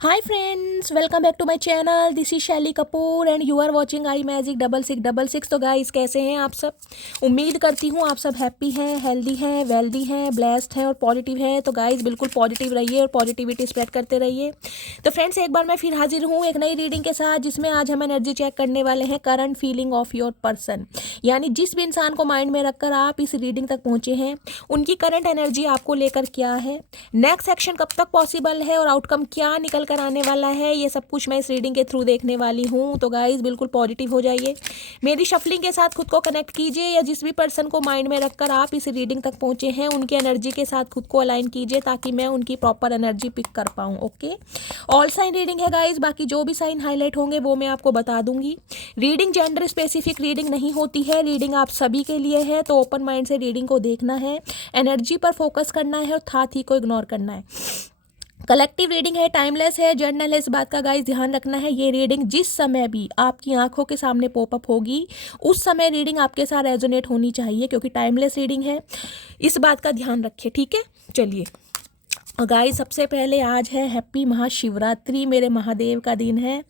Hi friends, welcome back to my channel. This is Shaili Kapoor and you are watching I magic 6666। तो guys कैसे हैं आप सब। उम्मीद करती हूँ आप सब हैप्पी हैं, हेल्दी हैं, वेल्दी हैं, ब्लेस्ड हैं और पॉजिटिव हैं। तो गाइस बिल्कुल पॉजिटिव रहिए और पॉजिटिविटी स्प्रेड करते रहिए। तो फ्रेंड्स एक बार मैं फिर हाजिर हूँ एक नई रीडिंग के साथ, जिसमें आज हम एनर्जी चेक करने वाले हैं current feeling of your person. यानी जिस भी इंसान को माइंड में रखकर आप इस रीडिंग तक पहुँचे हैं, उनकी करंट एनर्जी आपको लेकर क्या है, नेक्स्ट एक्शन कब तक पॉसिबल है और आउटकम क्या निकल कर आने वाला है, ये सब कुछ मैं इस रीडिंग के थ्रू देखने वाली हूँ। तो गाइस बिल्कुल पॉजिटिव हो जाइए, मेरी शफलिंग के साथ खुद को कनेक्ट कीजिए, या जिस भी पर्सन को माइंड में रखकर आप इस रीडिंग तक पहुँचे हैं उनकी एनर्जी के साथ खुद को अलाइन कीजिए, ताकि मैं उनकी प्रॉपर एनर्जी पिक कर पाऊँ। ओके, ऑल साइन रीडिंग है गाइस, बाकी जो भी साइन हाईलाइट होंगे वो मैं आपको बता दूंगी। रीडिंग जेंडर स्पेसिफिक रीडिंग नहीं होती है, रीडिंग आप सभी के लिए है। तो ओपन माइंड से रीडिंग को देखना है, एनर्जी पर फोकस करना है और साथ ही को इग्नोर करना है। कलेक्टिव रीडिंग है, टाइमलेस है, जर्नल है। इस बात का गाइस ध्यान रखना है, ये रीडिंग जिस समय भी आपकी आंखों के सामने पॉपअप होगी उस समय रीडिंग आपके साथ रेजोनेट होनी चाहिए, क्योंकि टाइमलेस रीडिंग है। इस बात का ध्यान रखिए, ठीक है। चलिए गाइस, सबसे पहले आज है हैप्पी महाशिवरात्रि, मेरे महादेव का दिन है।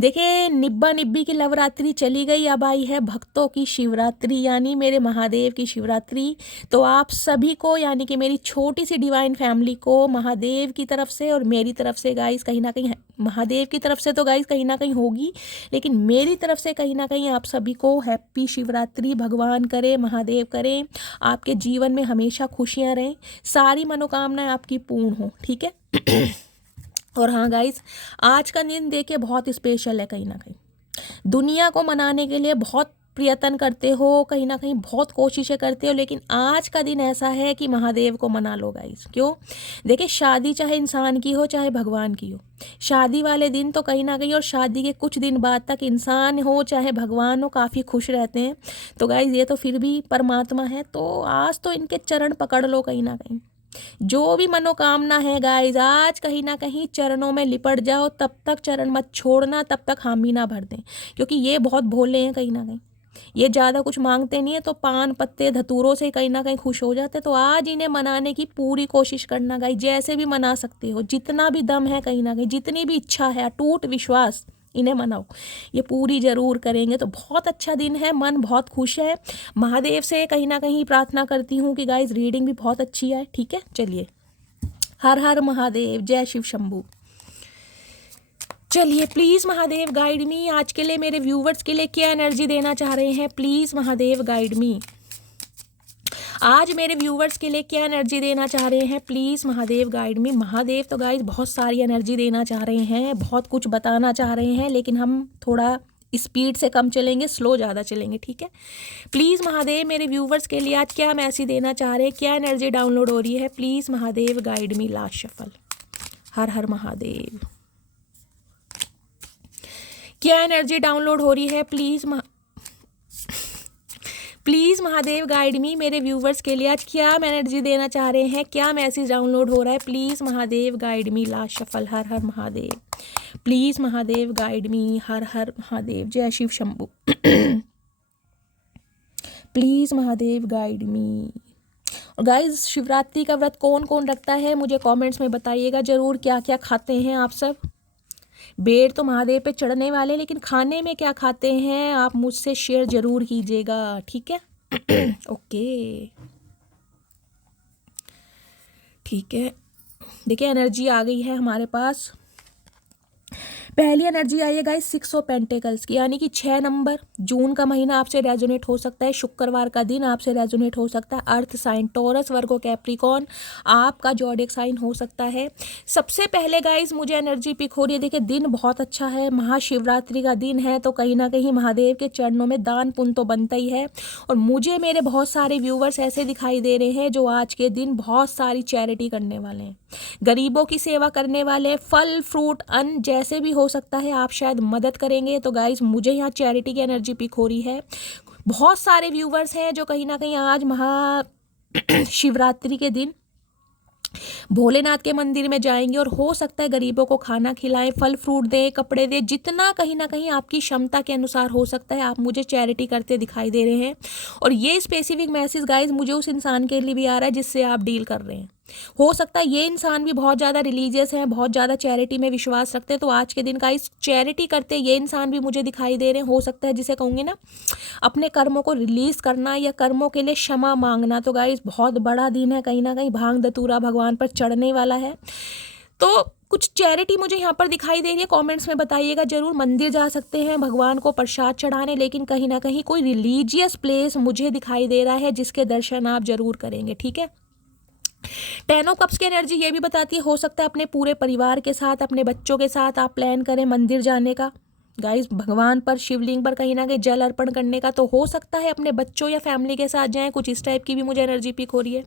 देखिए निब्बा निब्बी की नवरात्रि चली गई, अब आई है भक्तों की शिवरात्रि, यानी मेरे महादेव की शिवरात्रि। तो आप सभी को, यानी कि मेरी छोटी सी डिवाइन फैमिली को महादेव की तरफ से और मेरी तरफ से गाइस, कहीं ना कहीं महादेव की तरफ से तो गाइस कहीं ना कहीं होगी, लेकिन मेरी तरफ से कहीं ना कहीं आप सभी को हैप्पी शिवरात्रि। भगवान करे, महादेव करें आपके जीवन में हमेशा खुशियां रहें, सारी मनोकामनाएं आपकी पूर्ण हो, ठीक है। और हाँ गाइस, आज का दिन देखिए बहुत स्पेशल है। कहीं ना कहीं दुनिया को मनाने के लिए बहुत प्रयत्न करते हो, कहीं ना कहीं बहुत कोशिशें करते हो, लेकिन आज का दिन ऐसा है कि महादेव को मना लो गाइस। क्यों? देखिए शादी चाहे इंसान की हो चाहे भगवान की हो, शादी वाले दिन तो कहीं ना कहीं और शादी के कुछ दिन बाद तक इंसान हो चाहे भगवान हो काफ़ी खुश रहते हैं। तो गाइस ये तो फिर भी परमात्मा है, तो आज तो इनके चरण पकड़ लो। कहीं ना कहीं जो भी मनोकामना है गाइस, आज कहीं ना कहीं चरणों में लिपट जाओ, तब तक चरण मत छोड़ना, तब तक हामी ना भर दें, क्योंकि ये बहुत भोले हैं। कहीं ना कहीं ये ज़्यादा कुछ मांगते नहीं है, तो पान पत्ते धतूरों से कहीं ना कहीं खुश हो जाते। तो आज इन्हें मनाने की पूरी कोशिश करना गाइस, जैसे भी मना सकते हो, जितना भी दम है, कहीं ना कहीं जितनी भी इच्छा है, अटूट विश्वास, इन्हें मनाओ, ये पूरी जरूर करेंगे। तो बहुत अच्छा दिन है, मन बहुत खुश है। महादेव से कहीं ना कहीं प्रार्थना करती हूँ कि गाइस रीडिंग भी बहुत अच्छी है, ठीक है। चलिए, हर हर महादेव, जय शिव शंभू। चलिए प्लीज़ महादेव गाइड मी, आज के लिए मेरे व्यूवर्स के लिए क्या एनर्जी देना चाह रहे हैं, प्लीज़ महादेव गाइड मी। आज मेरे व्यूवर्स के लिए क्या एनर्जी देना चाह रहे हैं, प्लीज़ महादेव गाइड मी। महादेव तो गाइस बहुत सारी एनर्जी देना चाह रहे हैं, बहुत कुछ बताना चाह रहे हैं, लेकिन हम थोड़ा स्पीड से कम चलेंगे, स्लो ज़्यादा चलेंगे, ठीक है। प्लीज़ महादेव मेरे व्यूवर्स के लिए आज क्या मैसेज देना चाह रहे हैं, क्या एनर्जी डाउनलोड हो रही है, please Mahadev guide me. Last shuffle, हर हर महादेव। क्या एनर्जी डाउनलोड हो रही है, प्लीज़ महादेव गाइड मी, मेरे व्यूवर्स के लिए आज क्या एनर्जी देना चाह रहे हैं, क्या मैसेज डाउनलोड हो रहा है, please Mahadev guide me. Last shuffle, हर हर Mahadev. Please Mahadev guide me, हर हर महादेव, जय Shiv Shambhu. Please Mahadev guide me. और गाइस, शिवरात्रि का व्रत कौन कौन रखता है मुझे कमेंट्स में बताइएगा ज़रूर, क्या क्या खाते हैं आप सब। बेर तो महादेव पे चढ़ने वाले, लेकिन खाने में क्या खाते हैं आप मुझसे शेयर जरूर कीजिएगा, ठीक है। ओके, ठीक है। देखिए एनर्जी आ गई है हमारे पास। पहली एनर्जी आई है गाइस 6 ऑफ पेंटिकल्स की, यानी कि 6 नंबर। जून का महीना आपसे रेजोनेट हो सकता है, शुक्रवार का दिन आपसे रेजोनेट हो सकता है। अर्थ साइन टॉरस, वर्गो, कैप्रिकॉर्न आपका जॉडिक साइन हो सकता है। सबसे पहले गाइस मुझे एनर्जी पिक हो रही है, देखिए दिन बहुत अच्छा है, महाशिवरात्रि का दिन है, तो कहीं ना कहीं महादेव के चरणों में दान पुण्य तो बनता ही है। और मुझे मेरे बहुत सारे व्यूवर्स ऐसे दिखाई दे रहे हैं जो आज के दिन बहुत सारी चैरिटी करने वाले हैं, गरीबों की सेवा करने वाले, फल फ्रूट अन्न जैसे भी हो सकता है आप शायद मदद करेंगे। तो गाइज मुझे यहाँ चैरिटी की एनर्जी पिक हो रही है। बहुत सारे व्यूवर्स हैं जो कहीं ना कहीं आज महाशिवरात्रि के दिन भोलेनाथ के मंदिर में जाएंगे, और हो सकता है गरीबों को खाना खिलाएं, फल फ्रूट दें, कपड़े दें, जितना कहीं ना कहीं आपकी क्षमता के अनुसार हो सकता है आप मुझे चैरिटी करते दिखाई दे रहे हैं। और ये स्पेसिफिक मैसेज गाइज मुझे उस इंसान के लिए भी आ रहा है जिससे आप डील कर रहे हैं। हो सकता है ये इंसान भी बहुत ज़्यादा रिलीजियस है, बहुत ज़्यादा चैरिटी में विश्वास रखते हैं, तो आज के दिन का इस चैरिटी करते ये इंसान भी मुझे दिखाई दे रहे हैं। हो सकता है जिसे कहूँगी ना अपने कर्मों को रिलीज़ करना या कर्मों के लिए क्षमा मांगना। तो गाइस बहुत बड़ा दिन है, कहीं ना कहीं भांग धतूरा भगवान पर चढ़ने वाला है। तो कुछ चैरिटी मुझे यहाँ पर दिखाई दे रही है, कमेंट्स में बताइएगा जरूर। मंदिर जा सकते हैं भगवान को प्रसाद चढ़ाने, लेकिन कहीं ना कहीं कोई रिलीजियस प्लेस मुझे दिखाई दे रहा है जिसके दर्शन आप जरूर करेंगे, ठीक है। 10 ऑफ कप्स की एनर्जी ये भी बताती है, हो सकता है अपने पूरे परिवार के साथ, अपने बच्चों के साथ आप प्लान करें मंदिर जाने का। गाइस भगवान पर, शिवलिंग पर कहीं ना कहीं जल अर्पण करने का, तो हो सकता है अपने बच्चों या फैमिली के साथ जाएं। कुछ इस टाइप की भी मुझे एनर्जी पिक हो रही है।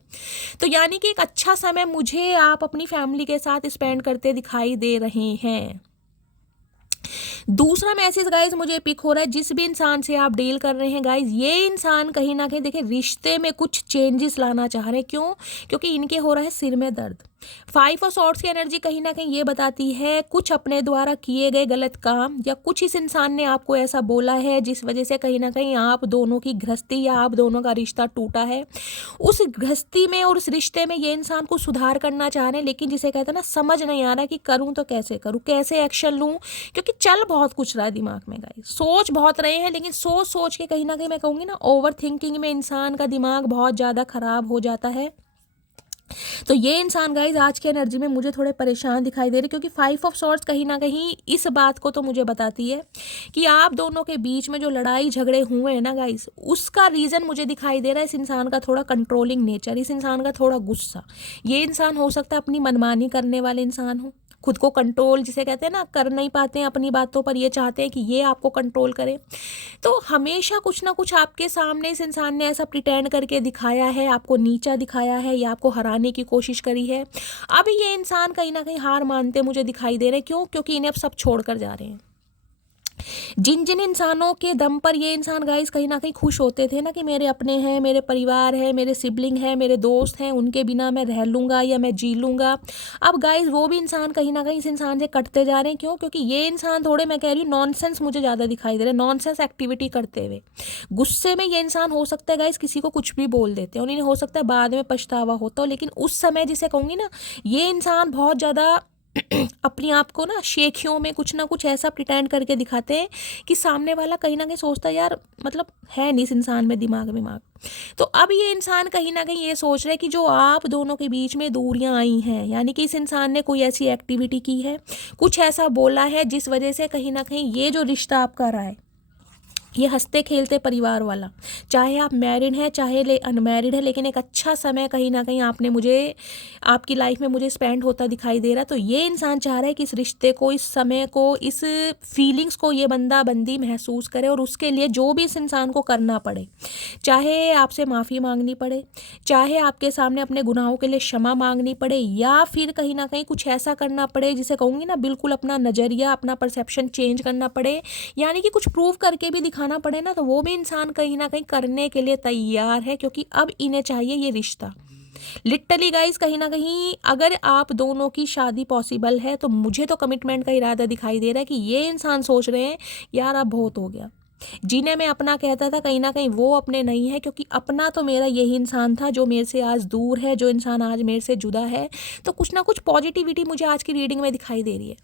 तो यानी कि एक अच्छा समय मुझे आप अपनी फैमिली के साथ स्पेंड करते दिखाई दे रहे हैं। दूसरा मैसेज गाइज मुझे पिक हो रहा है, जिस भी इंसान से आप डील कर रहे हैं गाइज, ये इंसान कहीं ना कहीं देखिए रिश्ते में कुछ चेंजेस लाना चाह रहे हैं। क्यों? क्योंकि इनके हो रहा है सिर में दर्द। 5 ऑफ सॉर्ड्स की एनर्जी कहीं ना कहीं ये बताती है कुछ अपने द्वारा किए गए गलत काम, या कुछ इस इंसान ने आपको ऐसा बोला है जिस वजह से कहीं ना कहीं आप दोनों की गृहस्थी या आप दोनों का रिश्ता टूटा है। उस गृहस्थी में और उस रिश्ते में ये इंसान को सुधार करना चाह रहे हैं, लेकिन जिसे कहते हैं ना समझ नहीं आ रहा कि करूं तो कैसे करूं, कैसे एक्शन लूं, क्योंकि चल बहुत कुछ रहा है दिमाग में गाइस, सोच बहुत रहे हैं, लेकिन सोच सोच के कहीं ना कहीं मैं कहूँगी ना ओवर थिंकिंग में इंसान का दिमाग बहुत ज़्यादा खराब हो जाता है। तो ये इंसान गाइज आज की एनर्जी में मुझे थोड़े परेशान दिखाई दे रहे, क्योंकि 5 ऑफ सॉर्ड्स कहीं ना कहीं इस बात को तो मुझे बताती है कि आप दोनों के बीच में जो लड़ाई झगड़े हुए हैं ना गाइज, उसका रीज़न मुझे दिखाई दे रहा है इस इंसान का थोड़ा कंट्रोलिंग नेचर, इस इंसान का थोड़ा गुस्सा। ये इंसान हो सकता है अपनी मनमानी करने वाले इंसान हो, खुद को कंट्रोल जिसे कहते हैं ना कर नहीं पाते हैं अपनी बातों पर, ये चाहते हैं कि ये आपको कंट्रोल करे। तो हमेशा कुछ ना कुछ आपके सामने इस इंसान ने ऐसा प्रिटेंड करके दिखाया है, आपको नीचा दिखाया है या आपको हराने की कोशिश करी है। अब ये इंसान कहीं ना कहीं हार मानते मुझे दिखाई दे रहे हैं। क्यों? क्योंकि इन्हें अब सब छोड़कर जा रहे हैं। जिन जिन इंसानों के दम पर ये इंसान गाइस कहीं ना कहीं खुश होते थे ना कि मेरे अपने हैं, मेरे परिवार है, मेरे सिबलिंग है, मेरे दोस्त हैं, उनके बिना मैं रह लूँगा या मैं जी लूँगा, अब गाइस वो भी इंसान कहीं ना कहीं इस इंसान से कटते जा रहे हैं। क्यों? क्योंकि ये इंसान थोड़े, मैं कह रही हूँ, नॉनसेंस मुझे ज़्यादा दिखाई दे रहे हैं, नॉनसेंस एक्टिविटी करते हुए। गुस्से में ये इंसान हो सकता है गाइस किसी को कुछ भी बोल देते हैं और इन्हें हो सकता है बाद में पछतावा होता हो, लेकिन उस समय जिसे कहूँगी ना ये इंसान बहुत ज़्यादा अपने आप को ना शेखियों में कुछ ना कुछ ऐसा प्रिटेंड करके दिखाते हैं कि सामने वाला कहीं ना कहीं सोचता है यार मतलब है नहीं इस इंसान में दिमाग। तो अब ये इंसान कहीं ना कहीं ये सोच रहा है कि जो आप दोनों के बीच में दूरियां आई हैं, यानी कि इस इंसान ने कोई ऐसी एक्टिविटी की है, कुछ ऐसा बोला है जिस वजह से कहीं ना कहीं ये जो रिश्ता आपका रहा है, ये हंसते खेलते परिवार वाला, चाहे आप मैरिड हैं चाहे अनमैरिड है, लेकिन एक अच्छा समय कहीं ना कहीं आपने मुझे आपकी लाइफ में मुझे स्पेंड होता दिखाई दे रहा। तो ये इंसान चाह रहा है कि इस रिश्ते को, इस समय को, इस फीलिंग्स को ये बंदा बंदी महसूस करे, और उसके लिए जो भी इस इंसान को करना पड़े, चाहे आपसे माफ़ी मांगनी पड़े, चाहे आपके सामने अपने गुनाहों के लिए क्षमा मांगनी पड़े, या फिर कहीं ना कहीं कुछ ऐसा करना पड़े जिसे कहूँगी ना बिल्कुल अपना नज़रिया, अपना परसेप्शन चेंज करना पड़े, यानी कि कुछ प्रूव करके भी दिखाना पड़े ना, तो वो भी इंसान कहीं ना कहीं करने के लिए तैयार है, क्योंकि अब इन्हें चाहिए ये रिश्ता। लिटरली गाइस कहीं ना कहीं अगर आप दोनों की शादी पॉसिबल है, तो मुझे तो कमिटमेंट का इरादा दिखाई दे रहा है कि ये इंसान सोच रहे हैं यार अब बहुत हो गया, जिन्हें मैं अपना कहता था कहीं ना कहीं वो अपने नहीं है, क्योंकि अपना तो मेरा यही इंसान था जो मेरे से आज दूर है, जो इंसान आज मेरे से जुदा है। तो कुछ ना कुछ पॉजिटिविटी मुझे आज की रीडिंग में दिखाई दे रही है।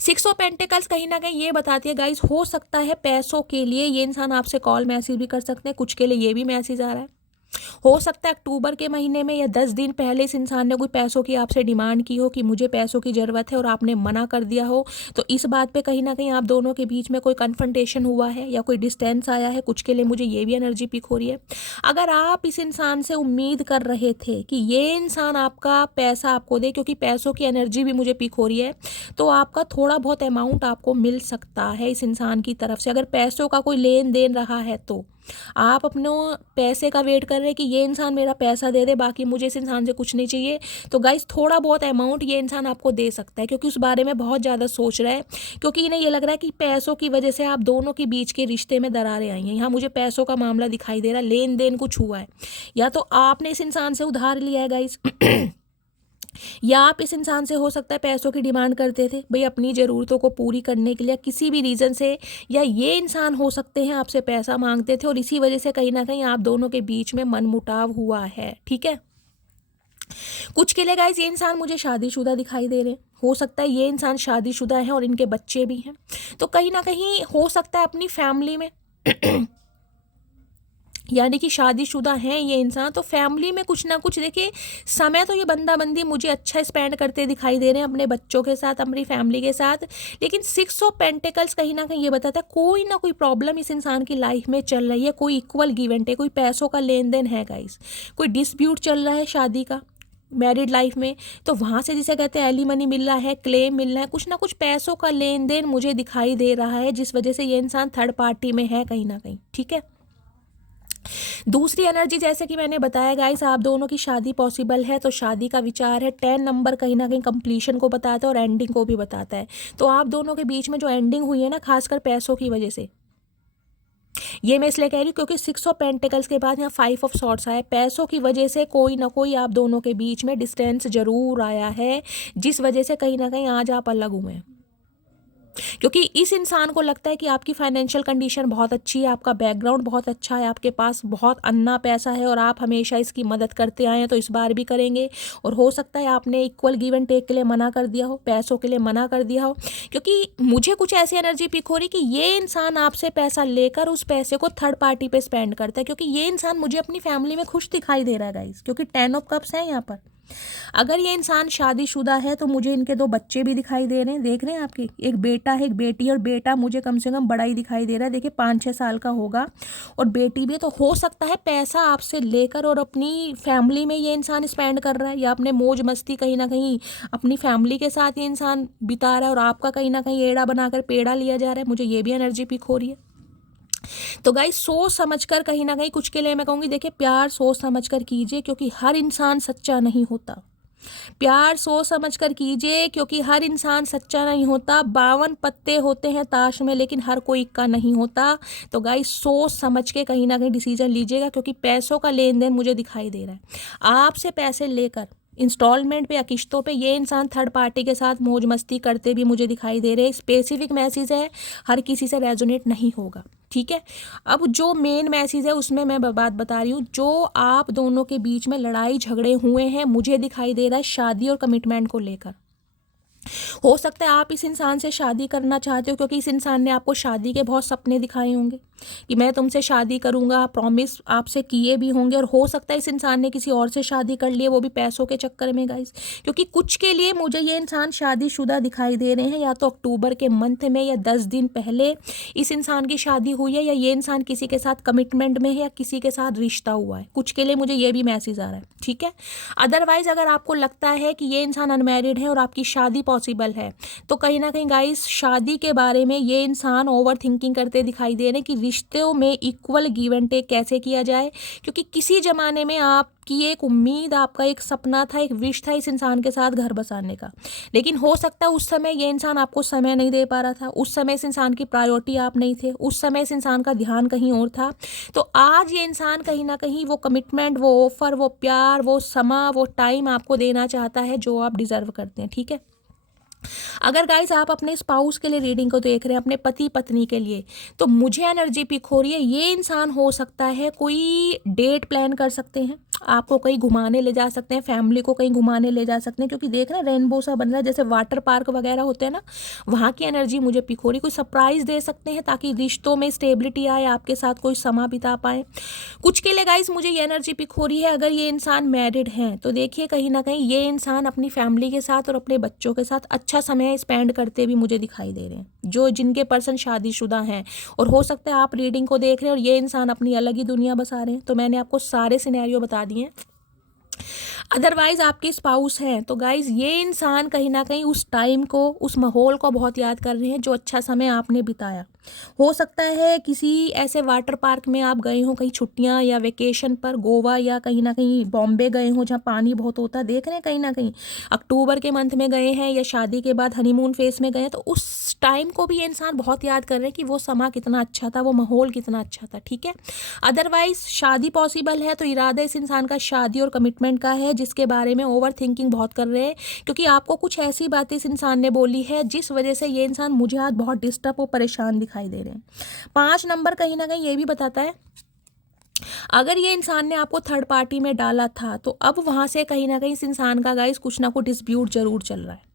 6 ऑफ पेंटिकल्स कहीं ना कहीं ये बताती है गाइस, हो सकता है पैसों के लिए ये इंसान आपसे कॉल मैसेज भी कर सकते हैं, कुछ के लिए ये भी मैसेज आ रहा है। हो सकता है अक्टूबर के महीने में या 10 दिन पहले इस इंसान ने कोई पैसों की आपसे डिमांड की हो कि मुझे पैसों की ज़रूरत है, और आपने मना कर दिया हो। तो इस बात पे कहीं ना कहीं आप दोनों के बीच में कोई कन्फ्रंटेशन हुआ है या कोई डिस्टेंस आया है, कुछ के लिए मुझे ये भी एनर्जी पिक हो रही है। अगर आप इस इंसान से उम्मीद कर रहे थे कि ये इंसान आपका पैसा आपको दे, क्योंकि पैसों की एनर्जी भी मुझे पिक हो रही है, तो आपका थोड़ा बहुत अमाउंट आपको मिल सकता है इस इंसान की तरफ से। अगर पैसों का कोई लेन देन रहा है तो आप अपने पैसे का वेट कर रहे हैं कि ये इंसान मेरा पैसा दे दे, बाकी मुझे इस इंसान से कुछ नहीं चाहिए, तो गाइस थोड़ा बहुत अमाउंट ये इंसान आपको दे सकता है, क्योंकि उस बारे में बहुत ज़्यादा सोच रहा है, क्योंकि इन्हें ये लग रहा है कि पैसों की वजह से आप दोनों के बीच के रिश्ते में दरारें आई हैं। यहाँ मुझे पैसों का मामला दिखाई दे रहा है, लेन देन कुछ हुआ है, या तो आपने इस इंसान से उधार लिया है गाइस या आप इस इंसान से हो सकता है पैसों की डिमांड करते थे भाई अपनी ज़रूरतों को पूरी करने के लिए किसी भी रीज़न से, या ये इंसान हो सकते हैं आपसे पैसा मांगते थे और इसी वजह से कहीं ना कहीं आप दोनों के बीच में मनमुटाव हुआ है। ठीक है, कुछ के लिए गाइस ये इंसान मुझे शादीशुदा दिखाई दे रहे हैं। हो सकता है ये इंसान शादीशुदा है और इनके बच्चे भी हैं। तो कहीं ना कहीं हो सकता है अपनी फैमिली में यानी कि शादीशुदा हैं ये इंसान, तो फैमिली में कुछ ना कुछ देखिए समय तो ये बंदा बंदी मुझे अच्छा स्पेंड करते दिखाई दे रहे हैं अपने बच्चों के साथ, अपनी फैमिली के साथ। लेकिन 6 ऑफ पेंटिकल्स कहीं ना कहीं ये बताता है कोई ना कोई प्रॉब्लम इस इंसान की लाइफ में चल रही है, कोई इक्वल गिव एंड टेक, कोई पैसों का लेन देन है गाइस, कोई डिस्प्यूट चल रहा है शादी का मैरिड लाइफ में। तो वहाँ से जिसे कहते हैं एलिमनी मिल रहा है, क्लेम मिल रहा है, कुछ ना कुछ पैसों का लेन देन मुझे दिखाई दे रहा है, जिस वजह से ये इंसान थर्ड पार्टी में है कहीं ना कहीं। ठीक है, दूसरी एनर्जी जैसे कि मैंने बताया गाइस आप दोनों की शादी पॉसिबल है, तो शादी का विचार है। 10 नंबर कहीं ना कहीं कंप्लीशन को बताता है और एंडिंग को भी बताता है। तो आप दोनों के बीच में जो एंडिंग हुई है ना, खासकर पैसों की वजह से, ये मैं इसलिए कह रही हूँ क्योंकि 6 ऑफ पेंटिकल्स के बाद यहाँ 5 ऑफ सॉर्ड्स आए। पैसों की वजह से कोई ना कोई आप दोनों के बीच में डिस्टेंस जरूर आया है, जिस वजह से कहीं ना कहीं आज आप अलग हुए हैं। क्योंकि इस इंसान को लगता है कि आपकी फाइनेंशियल कंडीशन बहुत अच्छी है, आपका बैकग्राउंड बहुत अच्छा है, आपके पास बहुत अन्ना पैसा है और आप हमेशा इसकी मदद करते आए हैं, तो इस बार भी करेंगे। और हो सकता है आपने इक्वल गिव एंड टेक के लिए मना कर दिया हो, पैसों के लिए मना कर दिया हो। क्योंकि मुझे कुछ ऐसी एनर्जी पिक हो रही कि ये इंसान आपसे पैसा लेकर उस पैसे को थर्ड पार्टी पे स्पेंड करता है, क्योंकि ये इंसान मुझे अपनी फैमिली में खुश दिखाई दे रहा है गाइस, क्योंकि 10 ऑफ कप्स है यहाँ पर। अगर ये इंसान शादीशुदा है तो मुझे इनके 2 बच्चे भी दिखाई दे रहे हैं, देख रहे हैं आपकी, एक बेटा है एक बेटी है, और बेटा मुझे कम से कम बड़ा ही दिखाई दे रहा है, देखिए 5-6 साल का होगा, और बेटी भी है। तो हो सकता है पैसा आपसे लेकर और अपनी फैमिली में ये इंसान स्पेंड कर रहा है, या अपने मौज मस्ती कहीं ना कहीं अपनी फैमिली के साथ ये इंसान बिता रहा है, और आपका कहीं ना कहीं एड़ा बनाकर पेड़ा लिया जा रहा है। मुझे ये भी एनर्जी पिक हो रही है। तो गाइस सोच समझकर कहीं ना कहीं कुछ के लिए मैं कहूँगी देखिए प्यार सोच समझकर कीजिए, क्योंकि हर इंसान सच्चा नहीं होता। प्यार सोच समझकर कीजिए, क्योंकि हर इंसान सच्चा नहीं होता। 52 पत्ते होते हैं ताश में, लेकिन हर कोई इक्का नहीं होता। तो गाइस सोच समझ के कहीं ना कहीं डिसीजन लीजिएगा, क्योंकि पैसों का लेन देन मुझे दिखाई दे रहा है। आपसे पैसे लेकर इंस्टॉलमेंट पे या किश्तों पे ये इंसान थर्ड पार्टी के साथ मौज मस्ती करते भी मुझे दिखाई दे रहे हैं। स्पेसिफिक मैसेज है, हर किसी से रेजोनेट नहीं होगा। ठीक है, अब जो मेन मैसेज है उसमें मैं बात बता रही हूँ। जो आप दोनों के बीच में लड़ाई झगड़े हुए हैं मुझे दिखाई दे रहा है शादी और कमिटमेंट को लेकर। हो सकता है आप इस इंसान से शादी करना चाहते हो, क्योंकि इस इंसान ने आपको शादी के बहुत सपने दिखाए होंगे कि मैं तुमसे शादी करूंगा, प्रॉमिस आपसे किए भी होंगे। और हो सकता है इस इंसान ने किसी और से शादी कर ली है, वो भी पैसों के चक्कर में गाइस। क्योंकि कुछ के लिए मुझे ये इंसान शादीशुदा दिखाई दे रहे हैं, या तो अक्टूबर के मंथ में या 10 दिन पहले इस इंसान की शादी हुई है, या ये इंसान किसी के साथ कमिटमेंट में है, या किसी के साथ रिश्ता हुआ है। कुछ के लिए मुझे ये भी मैसेज आ रहा है। ठीक है, अदरवाइज अगर आपको लगता है कि ये इंसान अनमैरिड है और आपकी शादी पॉसिबल है, तो कहीं ना कहीं गाइस शादी के बारे में ये इंसान ओवर थिंकिंग करते दिखाई दे रहे हैं कि रिश्तों में इक्वल गिव एंड टेक कैसे किया जाए। क्योंकि किसी ज़माने में आपकी एक उम्मीद, आपका एक सपना था, एक विश था इस इंसान के साथ घर बसाने का, लेकिन हो सकता है उस समय ये इंसान आपको समय नहीं दे पा रहा था, उस समय इस इंसान की प्रायोरिटी आप नहीं थे, उस समय इस इंसान का ध्यान कहीं और था। तो आज ये इंसान कहीं ना कहीं वो कमिटमेंट, वो ऑफर, वो प्यार, वो समा, वो टाइम आपको देना चाहता है जो आप डिजर्व करते हैं। ठीक है, अगर गाइस आप अपने स्पाउस के लिए रीडिंग को देख रहे हैं, अपने पति पत्नी के लिए, तो मुझे एनर्जी पिक हो रही है ये इंसान हो सकता है कोई डेट प्लान कर सकते हैं, आपको कहीं घुमाने ले जा सकते हैं, फैमिली को कहीं घुमाने ले जा सकते हैं। क्योंकि देख रहे हैं रेनबो सा बन रहा है, जैसे वाटर पार्क वगैरह होते हैं ना, वहाँ की एनर्जी मुझे पिक हो रही। कोई सरप्राइज दे सकते हैं ताकि रिश्तों में स्टेबिलिटी आए, आपके साथ कोई समा बिता पाए। कुछ के लिए गाइस मुझे ये एनर्जी पिक हो रही है, अगर ये इंसान मैरिड हैं तो देखिए कहीं ना कहीं ये इंसान अपनी फैमिली के साथ और अपने बच्चों के साथ अच्छा समय स्पेंड करते भी मुझे दिखाई दे रहे हैं, जो जिनके पर्सन शादीशुदा हैं। और हो सकता है आप रीडिंग को देख रहे हैं और ये इंसान अपनी अलग ही दुनिया बसा रहे हैं। तो मैंने आपको सारे सिनेरियो बता दिए हैं। अदरवाइज आपके स्पाउस हैं तो गाइज ये इंसान कहीं ना कहीं उस टाइम को, उस माहौल को बहुत याद कर रहे हैं जो अच्छा समय आपने बिताया। हो सकता है किसी ऐसे वाटर पार्क में आप गए हो कहीं छुट्टियां या वेकेशन पर, गोवा या कहीं ना कहीं बॉम्बे गए हो जहाँ पानी बहुत होता है, देख रहे हैं कहीं ना कहीं अक्टूबर के मंथ में गए हैं, या शादी के बाद हनीमून फेस में गए हैं, तो उस टाइम को भी ये इंसान बहुत याद कर रहे हैं कि वो समा कितना अच्छा था, वो माहौल कितना अच्छा था। ठीक है, अदरवाइज शादी पॉसिबल है तो इरादा इस इंसान का शादी और कमिटमेंट का है, जिसके बारे में ओवर थिंकिंग बहुत कर रहे हैं, क्योंकि आपको कुछ ऐसी बातें इस इंसान ने बोली है जिस वजह से ये इंसान मुझे आज बहुत डिस्टर्ब और परेशान दिखाई दे रहे हैं। 5 नंबर कहीं ना कहीं ये भी बताता है अगर ये इंसान ने आपको थर्ड पार्टी में डाला था तो अब वहाँ से कहीं ना कहीं इस इंसान का गाइस कुछ ना कुछ डिस्प्यूट जरूर चल रहा है।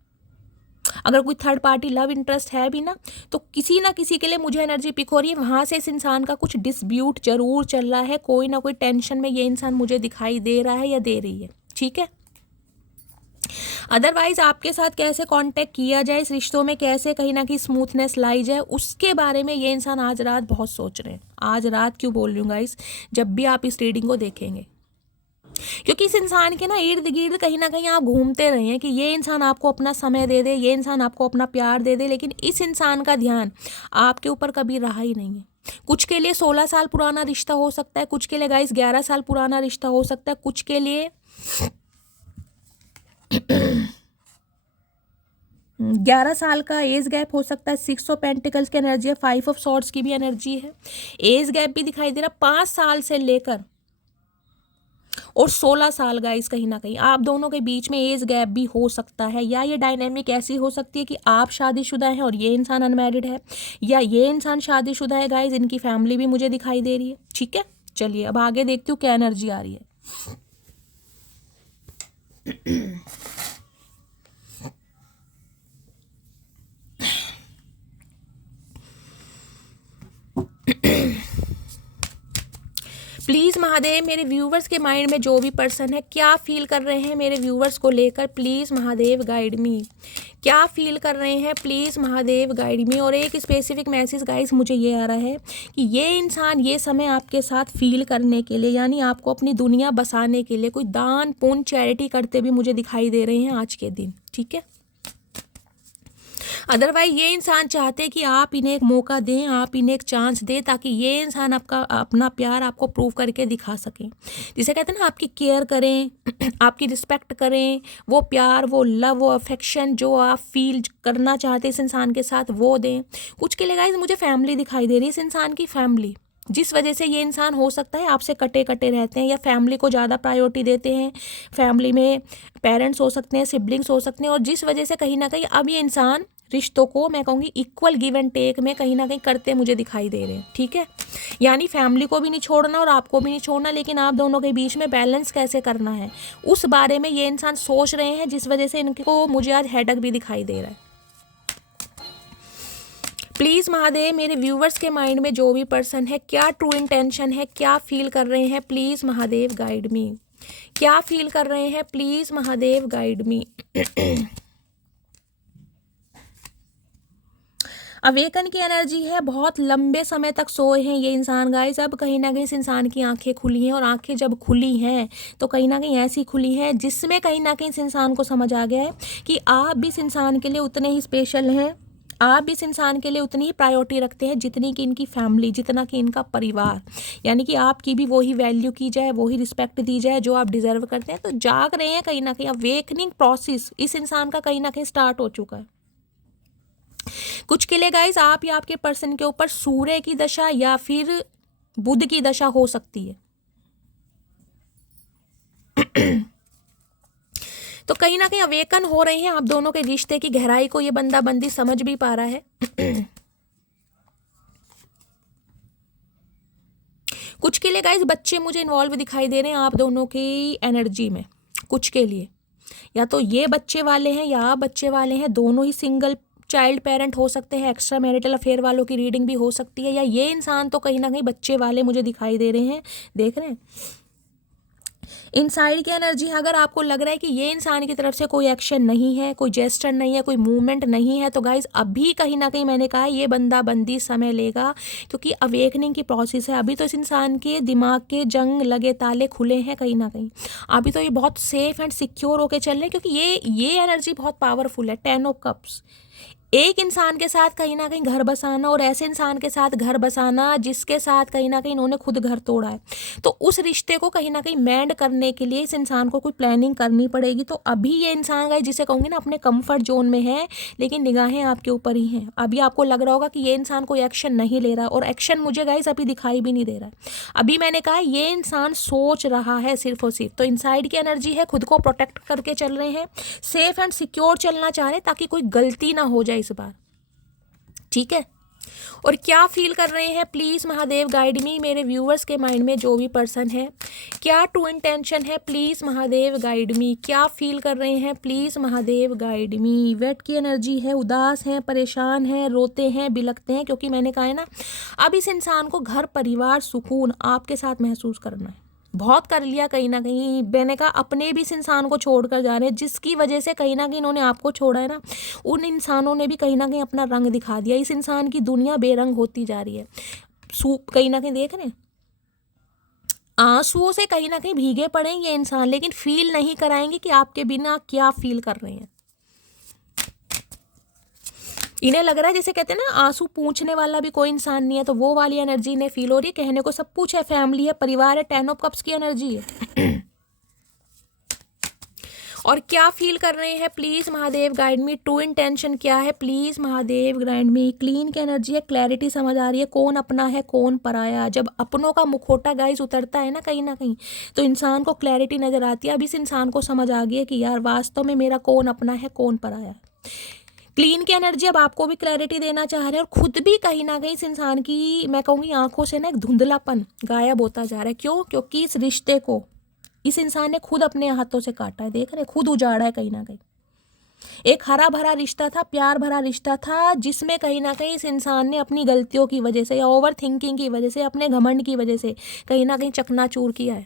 अगर कोई थर्ड पार्टी लव इंटरेस्ट है भी ना, तो किसी ना किसी के लिए मुझे एनर्जी पिक हो रही है, वहाँ से इस इंसान का कुछ डिस्प्यूट जरूर चल रहा है। कोई ना कोई टेंशन में ये इंसान मुझे दिखाई दे रहा है या दे रही है, ठीक है। अदरवाइज आपके साथ कैसे कांटेक्ट किया जाए, इस रिश्तों में कैसे कहीं ना कहीं स्मूथनेस लाई जाए, उसके बारे में ये इंसान आज रात बहुत सोच रहे हैं। आज रात क्यों बोल रही हूँ गाइस, जब भी आप इस रीडिंग को देखेंगे, क्योंकि इस इंसान के ना इर्द गिर्द कहीं ना कहीं आप घूमते रहे हैं कि ये इंसान आपको अपना समय दे दे, ये इंसान आपको अपना प्यार दे दे, लेकिन इस इंसान का ध्यान आपके ऊपर कभी रहा ही नहीं है। कुछ के लिए 16 साल पुराना रिश्ता हो सकता है, कुछ के लिए गाइस 11 साल पुराना रिश्ता हो सकता है, कुछ के लिए 11 साल का एज गैप हो सकता है। 6 ऑफ पेंटिकल्स की एनर्जी है, 5 ऑफ सॉर्ड्स की भी एनर्जी है, एज गैप भी दिखाई दे रहा 5 साल से लेकर और 16 साल गाइस। कहीं ना कहीं आप दोनों के बीच में एज गैप भी हो सकता है, या ये डायनेमिक ऐसी हो सकती है कि आप शादीशुदा हैं और ये इंसान अनमैरिड है, या ये इंसान शादीशुदा है गाइस, इनकी फैमिली भी मुझे दिखाई दे रही है, ठीक है। चलिए अब आगे देखती हूँ क्या एनर्जी आ रही है। प्लीज़ महादेव मेरे व्यूवर्स के माइंड में जो भी पर्सन है क्या फील कर रहे हैं मेरे व्यूवर्स को लेकर, प्लीज़ महादेव गाइड मी, क्या फील कर रहे हैं प्लीज़ महादेव गाइड मी। और एक स्पेसिफिक मैसेज गाइस मुझे ये आ रहा है कि ये इंसान ये समय आपके साथ फील करने के लिए, यानी आपको अपनी दुनिया बसाने के लिए कोई दान पुण्य चैरिटी करते भी मुझे दिखाई दे रहे हैं आज के दिन, ठीक है। अदरवाइज ये इंसान चाहते हैं कि आप इन्हें एक मौका दें, आप इन्हें एक चांस दें, ताकि ये इंसान आपका अपना प्यार आपको प्रूव करके दिखा सकें। जिसे कहते हैं ना, आपकी केयर करें, आपकी रिस्पेक्ट करें, वो प्यार, वो लव, वो अफेक्शन जो आप फील करना चाहते हैं इस इंसान के साथ वो दें। कुछ के लिए गाइस मुझे फैमिली दिखाई दे रही है, इस इंसान की फैमिली, जिस वजह से ये इंसान हो सकता है आपसे कटे कटे रहते हैं या फैमिली को ज़्यादा प्रायोरिटी देते हैं। फैमिली में पेरेंट्स हो सकते हैं, सिबलिंग्स हो सकते हैं, और जिस वजह से कहीं ना कहीं अब ये इंसान रिश्तों को मैं कहूँगी इक्वल गिव एंड टेक में कहीं ना कहीं करते मुझे दिखाई दे रहे हैं, ठीक है। यानी फैमिली को भी नहीं छोड़ना और आपको भी नहीं छोड़ना, लेकिन आप दोनों के बीच में बैलेंस कैसे करना है उस बारे में ये इंसान सोच रहे हैं, जिस वजह से इनको मुझे आज हेडेक भी दिखाई दे रहा है। प्लीज़ महादेव मेरे व्यूवर्स के माइंड में जो भी पर्सन है क्या ट्रू इंटेंशन है, क्या फील कर रहे हैं, प्लीज़ महादेव गाइड मी, क्या फील कर रहे हैं please Mahadev guide me. Awaken की एनर्जी है, बहुत लंबे समय तक सोए हैं ये इंसान गाइस, अब कहीं ना कहीं इस इंसान की आंखें खुली हैं, और आंखें जब खुली हैं तो कहीं ना कहीं ऐसी खुली है जिसमें कहीं ना कहीं इस इंसान को समझ आ गया है कि आप भी इस इंसान के लिए उतने ही स्पेशल हैं, आप भी इस इंसान के लिए उतनी ही प्रायोरिटी रखते हैं जितनी कि इनकी फैमिली, जितना कि इनका परिवार, यानी कि आपकी भी वही वैल्यू की जाए, वही रिस्पेक्ट दी जाए जो आप डिजर्व करते हैं। तो जाग रहे हैं कहीं ना कहीं, अवेकनिंग प्रोसेस इस इंसान का कहीं ना कहीं स्टार्ट हो चुका है। कुछ के लिए गाइस आप या आपके पर्सन के ऊपर सूर्य की दशा या फिर बुध की दशा हो सकती है। तो कहीं ना कहीं अवेकन हो रहे हैं आप दोनों के रिश्ते की गहराई को ये बंदा बंदी समझ भी पा रहा है। कुछ के लिए गाइस बच्चे मुझे इन्वॉल्व दिखाई दे रहे हैं आप दोनों की एनर्जी में। कुछ के लिए या तो ये बच्चे वाले हैं या आप बच्चे वाले हैं, दोनों ही सिंगल चाइल्ड पेरेंट हो सकते हैं, एक्स्ट्रा मैरिटल अफेयर वालों की रीडिंग भी हो सकती है, या ये इंसान तो कहीं ना कहीं बच्चे वाले मुझे दिखाई दे रहे हैं। देख रहे हैं इनसाइड की एनर्जी है। अगर आपको लग रहा है कि ये इंसान की तरफ से कोई एक्शन नहीं है, कोई जेस्चर नहीं है, कोई मूवमेंट नहीं है, तो गाइज अभी कहीं ना कहीं मैंने कहा ये बंदा बंदी समय लेगा, क्योंकि अवेकनिंग की प्रोसेस है। अभी तो इस इंसान के दिमाग के जंग लगे, ताले खुले हैं कहीं ना कहीं। अभी तो ये बहुत सेफ एंड सिक्योर होके चल रहे हैं, क्योंकि ये एनर्जी बहुत पावरफुल है। 10 ऑफ कप्स, एक इंसान के साथ कहीं ना कहीं घर बसाना, और ऐसे इंसान के साथ घर बसाना जिसके साथ कहीं ना कहीं इन्होंने खुद घर तोड़ा है, तो उस रिश्ते को कहीं ना कहीं मेंड करने के लिए इस इंसान को कोई प्लानिंग करनी पड़ेगी। तो अभी ये इंसान गाइस जिसे कहूँगी ना अपने कंफर्ट जोन में है, लेकिन निगाहें आपके ऊपर ही हैं। अभी आपको लग रहा होगा कि ये इंसान कोई एक्शन नहीं ले रहा, और एक्शन मुझे गाइस अभी दिखाई भी नहीं दे रहा है। अभी मैंने कहा ये इंसान सोच रहा है सिर्फ और सिर्फ। तो इनसाइड की एनर्जी है, खुद को प्रोटेक्ट करके चल रहे हैं, सेफ एंड सिक्योर चलना चाह रहे हैं ताकि कोई गलती ना हो जाए इस बार, ठीक है। और क्या फील कर रहे हैं प्लीज़ महादेव गाइड मी, मेरे व्यूअर्स के माइंड में जो भी पर्सन है, क्या ट्रू इंटेंशन है प्लीज़ महादेव गाइड मी, क्या फील कर रहे हैं please Mahadev guide me. Wait की एनर्जी है, उदास हैं, परेशान हैं, रोते हैं, बिलखते हैं, क्योंकि मैंने कहा है ना, अब इस इंसान को घर परिवार सुकून आपके साथ महसूस करना है। बहुत कर लिया कहीं ना कहीं, मैंने कहा अपने भी इस इंसान को छोड़ कर जा रहे हैं, जिसकी वजह से कहीं ना कहीं इन्होंने आपको छोड़ा है ना, उन इंसानों ने भी कहीं ना कहीं अपना रंग दिखा दिया। इस इंसान की दुनिया बेरंग होती जा रही है। कहीं ना कहीं देख रहे हैं, आंसुओं से कहीं ना कहीं भीगे पड़े ये इंसान, लेकिन फील नहीं कराएंगे कि आपके बिना क्या फील कर रहे हैं। इन्हें लग रहा है जैसे कहते हैं ना, आंसू पूछने वाला भी कोई इंसान नहीं है, तो वो वाली एनर्जी इन्हें फील हो रही है। कहने को सब कुछ है, फैमिली है, परिवार है, 10 ऑफ कप्स की एनर्जी है। और क्या फील कर रहे हैं please Mahadev guide me, true intention क्या है please Mahadev guide me. Clean की एनर्जी है, क्लैरिटी समझ आ रही है, कौन अपना है कौन पराया। जब अपनों का मुखौटा गाइस उतरता है ना कहीं तो इंसान को क्लैरिटी नज़र आती है। अब इस इंसान को समझ आ गई है कि यार वास्तव में मेरा कौन अपना है कौन पराया है। क्लीन की एनर्जी अब आपको भी क्लैरिटी देना चाह रहे हैं, और खुद भी कहीं ना कहीं इस इंसान की मैं कहूँगी आंखों से ना एक धुंधलापन गायब होता जा रहा है। क्यों? क्योंकि इस रिश्ते को इस इंसान ने खुद अपने हाथों से काटा है, देख रहे, खुद उजाड़ा है कहीं ना कहीं। एक हरा भरा रिश्ता था, प्यार भरा रिश्ता था, जिसमें कहीं ना कहीं इस इंसान ने अपनी गलतियों की वजह से या ओवर थिंकिंग की वजह से, अपने घमंड की वजह से कहीं ना कहीं चकनाचूर किया है।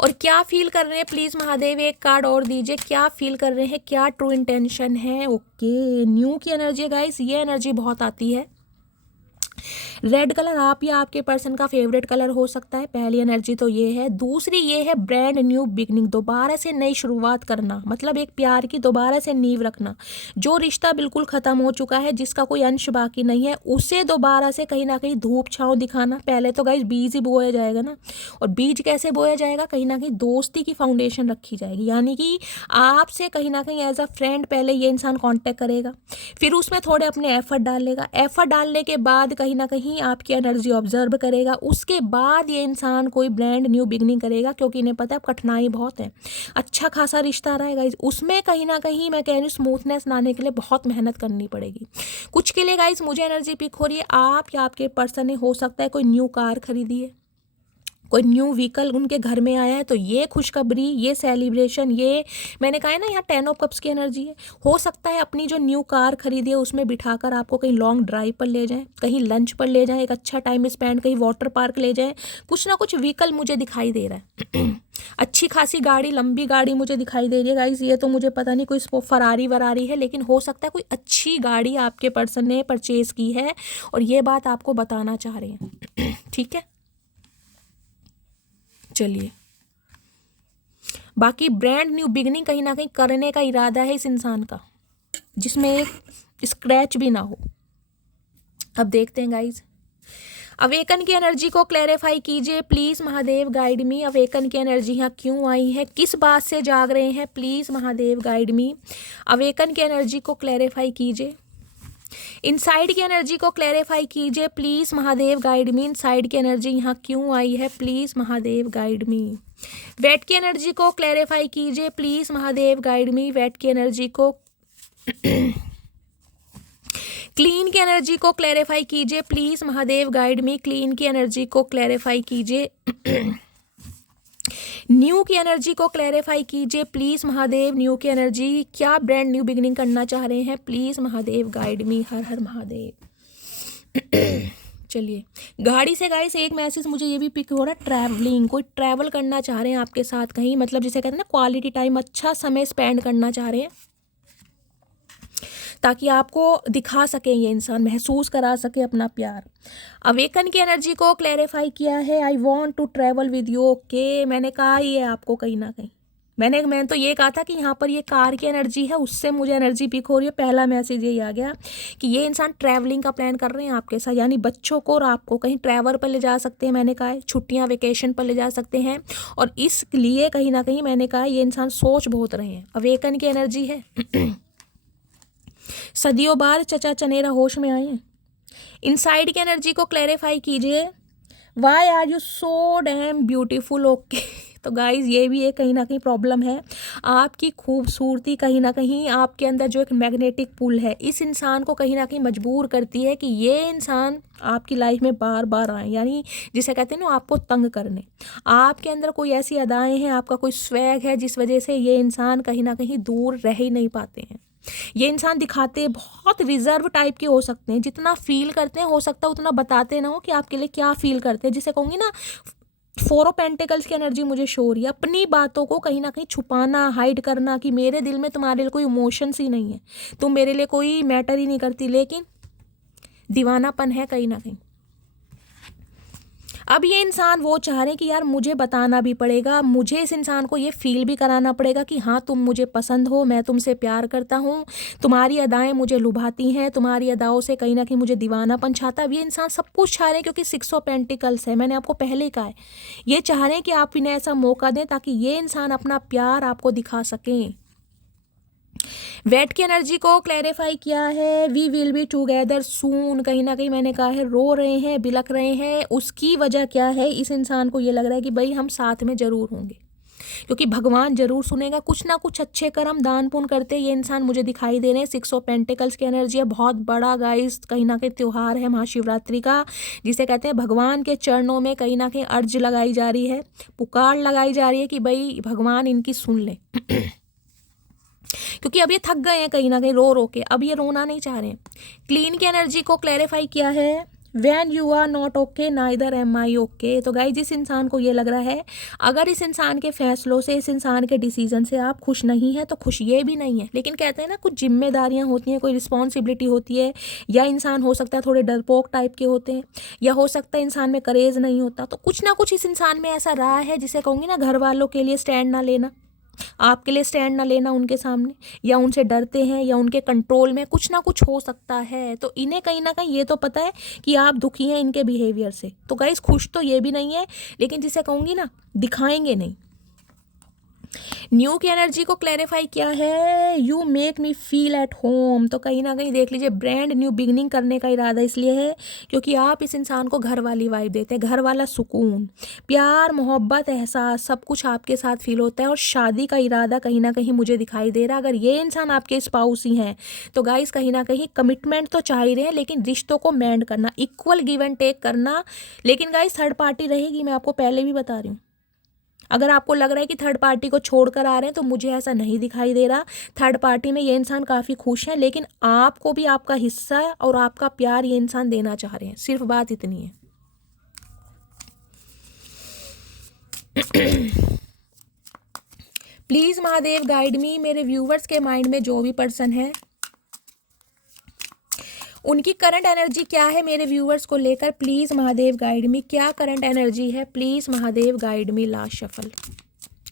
और क्या फील कर रहे हैं प्लीज़ महादेव, एक कार्ड और दीजिए, क्या फील कर रहे हैं, क्या ट्रू इंटेंशन है। ओके, न्यू की एनर्जी है गाइस, ये एनर्जी बहुत आती है। रेड कलर आप या आपके पर्सन का फेवरेट कलर हो सकता है, पहली एनर्जी तो ये है। दूसरी ये है ब्रांड न्यू बिगनिंग, दोबारा से नई शुरुआत करना, मतलब एक प्यार की दोबारा से नींव रखना। जो रिश्ता बिल्कुल ख़त्म हो चुका है, जिसका कोई अंश बाकी नहीं है, उसे दोबारा से कहीं ना कहीं धूप छाँव दिखाना। पहले तो गाइस बीज ही बोया जाएगा ना, और बीज कैसे बोया जाएगा, कहीं ना कहीं दोस्ती की फाउंडेशन रखी जाएगी। यानी कि आपसे कहीं ना कहीं एज अ फ्रेंड पहले ये इंसान कॉन्टेक्ट करेगा, फिर उसमें थोड़े अपने एफर्ट डालेगा, एफर्ट डालने के बाद कहीं ना कहीं आपकी एनर्जी ऑब्जर्व करेगा, उसके बाद ये इंसान कोई ब्रांड न्यू बिगनिंग करेगा। क्योंकि इन्हें पता है अब कठिनाई बहुत है, अच्छा खासा रिश्ता रहेगा, उसमें कहीं ना कहीं मैं कह रही हूँ स्मूथनेस लाने के लिए बहुत मेहनत करनी पड़ेगी। कुछ के लिए गाइज मुझे एनर्जी पिक हो रही है, आप या आपके पर्सन ने हो सकता है कोई न्यू कार खरीदी है, कोई न्यू व्हीकल उनके घर में आया है, तो ये खुशखबरी, ये सेलिब्रेशन, ये मैंने कहा है ना यहाँ 10 ऑफ कप्स की एनर्जी है। हो सकता है अपनी जो न्यू कार खरीदी है उसमें बिठाकर आपको कहीं लॉन्ग ड्राइव पर ले जाएं, कहीं लंच पर ले जाएं, एक अच्छा टाइम स्पेंड, कहीं वाटर पार्क ले जाएं। कुछ ना कुछ व्हीकल मुझे दिखाई दे रहा है। अच्छी खासी गाड़ी, लंबी गाड़ी मुझे दिखाई दे रही है गाइज। ये तो मुझे पता नहीं कोई फरारी वरारी है, लेकिन हो सकता है कोई अच्छी गाड़ी आपके पर्सन ने परचेज की है और ये बात आपको बताना चाह रहे हैं। ठीक है, चलिए, बाकी ब्रांड न्यू बिगनिंग कहीं ना कहीं करने का इरादा है इस इंसान का, जिसमें एक स्क्रैच भी ना हो। अब देखते हैं गाइज, अवेकन की एनर्जी को क्लैरिफाई कीजिए please Mahadev guide me. Awaken की एनर्जी यहाँ क्यों आई है, किस बात से जाग रहे हैं, please Mahadev guide me. Awaken की एनर्जी को क्लैरिफाई कीजिए, इनसाइड की एनर्जी को क्लैरिफाई कीजिए please Mahadev guide me. Inside की एनर्जी यहाँ क्यों आई है, please Mahadev guide me. Wait की एनर्जी को क्लैरिफाई कीजिए please Mahadev guide me. Wait की एनर्जी को क्लीन की एनर्जी को क्लैरिफाई कीजिए please Mahadev guide me. Clean की एनर्जी को क्लैरिफाई कीजिए। न्यू की एनर्जी को क्लैरिफाई कीजिए प्लीज़ महादेव। न्यू की एनर्जी, क्या ब्रांड न्यू बिगिनिंग करना चाह रहे हैं, प्लीज़ महादेव गाइड मी। हर हर महादेव। चलिए, गाड़ी से गाइस एक मैसेज मुझे ये भी पिक हो रहा है, ट्रैवलिंग, कोई ट्रैवल करना चाह रहे हैं आपके साथ कहीं, मतलब जिसे कहते हैं ना क्वालिटी टाइम, अच्छा समय स्पेंड करना चाह रहे हैं ताकि आपको दिखा सके, ये इंसान महसूस करा सके अपना प्यार। अवेकन की एनर्जी को क्लैरिफाई किया है, I want to travel with you. Okay, मैंने कहा ही है आपको कहीं ना कहीं, मैंने तो ये कहा था कि यहाँ पर ये कार की एनर्जी है, उससे मुझे एनर्जी पिक हो रही है। पहला मैसेज यही आ गया कि ये इंसान ट्रैवलिंग का प्लान कर रहे हैं आपके साथ, यानी बच्चों को और आपको कहीं ट्रैवल पर ले जा सकते हैं। मैंने कहा है छुट्टियाँ वेकेशन पर ले जा सकते हैं, और इसलिए कहीं ना कहीं मैंने कहा ये इंसान सोच बहुत रहे हैं। अवेकन की एनर्जी है। सदियों बाद चचा चनेरा होश में आए हैं। इनसाइड की एनर्जी को क्लैरिफाई कीजिए, why are you so damn beautiful. Okay, तो गाइज ये भी एक कहीं ना कहीं प्रॉब्लम है। आपकी खूबसूरती कहीं ना कहीं आपके अंदर जो एक मैग्नेटिक पुल है इस इंसान को कहीं ना कहीं मजबूर करती है कि ये इंसान आपकी लाइफ में बार बार आए, यानी जिसे कहते हैं ना आपको तंग करने। आपके अंदर कोई ऐसी अदाएं हैं, आपका कोई स्वैग है जिस वजह से ये इंसान कहीं ना कहीं दूर रह ही नहीं पाते हैं। ये इंसान दिखाते बहुत रिजर्व टाइप के हो सकते हैं, जितना फील करते हैं हो सकता है उतना बताते ना हो कि आपके लिए क्या फील करते हैं। जिसे कहूँगी ना 4 ऑफ पेंटिकल्स की एनर्जी मुझे शो हो रही है, अपनी बातों को कहीं ना कहीं छुपाना, हाइड करना कि मेरे दिल में तुम्हारे लिए कोई इमोशंस ही नहीं है, तुम मेरे लिए कोई मैटर ही नहीं करती, लेकिन दीवानापन है कहीं ना कहीं। अब ये इंसान वो चाह रहे हैं कि यार मुझे बताना भी पड़ेगा, मुझे इस इंसान को ये फील भी कराना पड़ेगा कि हाँ तुम मुझे पसंद हो, मैं तुमसे प्यार करता हूँ, तुम्हारी अदाएं मुझे लुभाती हैं, तुम्हारी अदाओं से कहीं ना कहीं मुझे दीवानापन चाहता है। अब ये इंसान सब कुछ चाह रहे हैं क्योंकि 6 ऑफ पेंटिकल्स है, मैंने आपको पहले ही कहा है। ये चाह रहे हैं कि आप इन्हें ऐसा मौका दें ताकि ये इंसान अपना प्यार आपको दिखा सकें। वेट की एनर्जी को क्लैरिफाई किया है, वी विल बी टुगेदर सून। कहीं ना कहीं मैंने कहा है रो रहे हैं, बिलख रहे हैं, उसकी वजह क्या है, इस इंसान को ये लग रहा है कि भाई हम साथ में ज़रूर होंगे, क्योंकि भगवान जरूर सुनेगा। कुछ ना कुछ अच्छे कर्म दान पुण्य करते ये इंसान मुझे दिखाई दे रहे हैं। 6 ऑफ पेंटिकल्स की एनर्जी है, बहुत बड़ा गाइस कहीं ना कहीं त्यौहार है महाशिवरात्रि का, जिसे कहते हैं भगवान के चरणों में कहीं ना कहीं अर्ज लगाई जा रही है, पुकार लगाई जा रही है कि भाई भगवान इनकी सुन ले क्योंकि अब ये थक गए हैं कहीं ना कहीं रो रो के, अब ये रोना नहीं चाह रहे हैं। क्लीन की एनर्जी को क्लैरिफाई किया है, when you are not okay neither am I okay. तो गाइस जिस इंसान को ये लग रहा है अगर इस इंसान के फैसलों से, इस इंसान के डिसीजन से आप खुश नहीं हैं तो खुश ये भी नहीं है, लेकिन कहते हैं ना कुछ जिम्मेदारियां होती हैं, कोई रिस्पॉन्सिबिलिटी होती है, या इंसान हो सकता है थोड़े डरपोक टाइप के होते हैं, या हो सकता है इंसान में करेज नहीं होता। तो कुछ ना कुछ इस इंसान में ऐसा रहा है जिसे कहूँगी ना घर वालों के लिए स्टैंड ना लेना, आपके लिए स्टैंड ना लेना उनके सामने, या उनसे डरते हैं, या उनके कंट्रोल में कुछ ना कुछ हो सकता है। तो इन्हें कहीं ना कहीं ये तो पता है कि आप दुखी हैं इनके बिहेवियर से, तो गाइस खुश तो ये भी नहीं है, लेकिन जिसे कहूँगी ना दिखाएंगे नहीं। न्यू की एनर्जी को क्लैरिफाई किया है, you make me feel at home. तो कहीं ना कहीं देख लीजिए ब्रांड न्यू बिगनिंग करने का इरादा इसलिए है क्योंकि आप इस इंसान को घर वाली वाइब देते हैं, घर वाला सुकून, प्यार, मोहब्बत, एहसास सब कुछ आपके साथ फील होता है, और शादी का इरादा कहीं ना कहीं मुझे दिखाई दे रहा है। अगर ये इंसान आपके स्पाउस ही हैं तो गाइस कहीं ना कहीं कमिटमेंट तो चाह ही रहे हैं, लेकिन रिश्तों को मेंड करना, इक्वल गिव एंड टेक करना। लेकिन गाइस थर्ड पार्टी रहेगी, मैं आपको पहले भी बता रही हूँ। अगर आपको लग रहा है कि थर्ड पार्टी को छोड़कर आ रहे हैं तो मुझे ऐसा नहीं दिखाई दे रहा। थर्ड पार्टी में ये इंसान काफ़ी खुश है, लेकिन आपको भी आपका हिस्सा और आपका प्यार ये इंसान देना चाह रहे हैं, सिर्फ बात इतनी है। प्लीज़ महादेव गाइड मी, मेरे व्यूवर्स के माइंड में जो भी पर्सन है उनकी करंट एनर्जी क्या है मेरे व्यूवर्स को लेकर, प्लीज़ महादेव गाइड मी, क्या करंट एनर्जी है, please Mahadev guide me. Last shuffle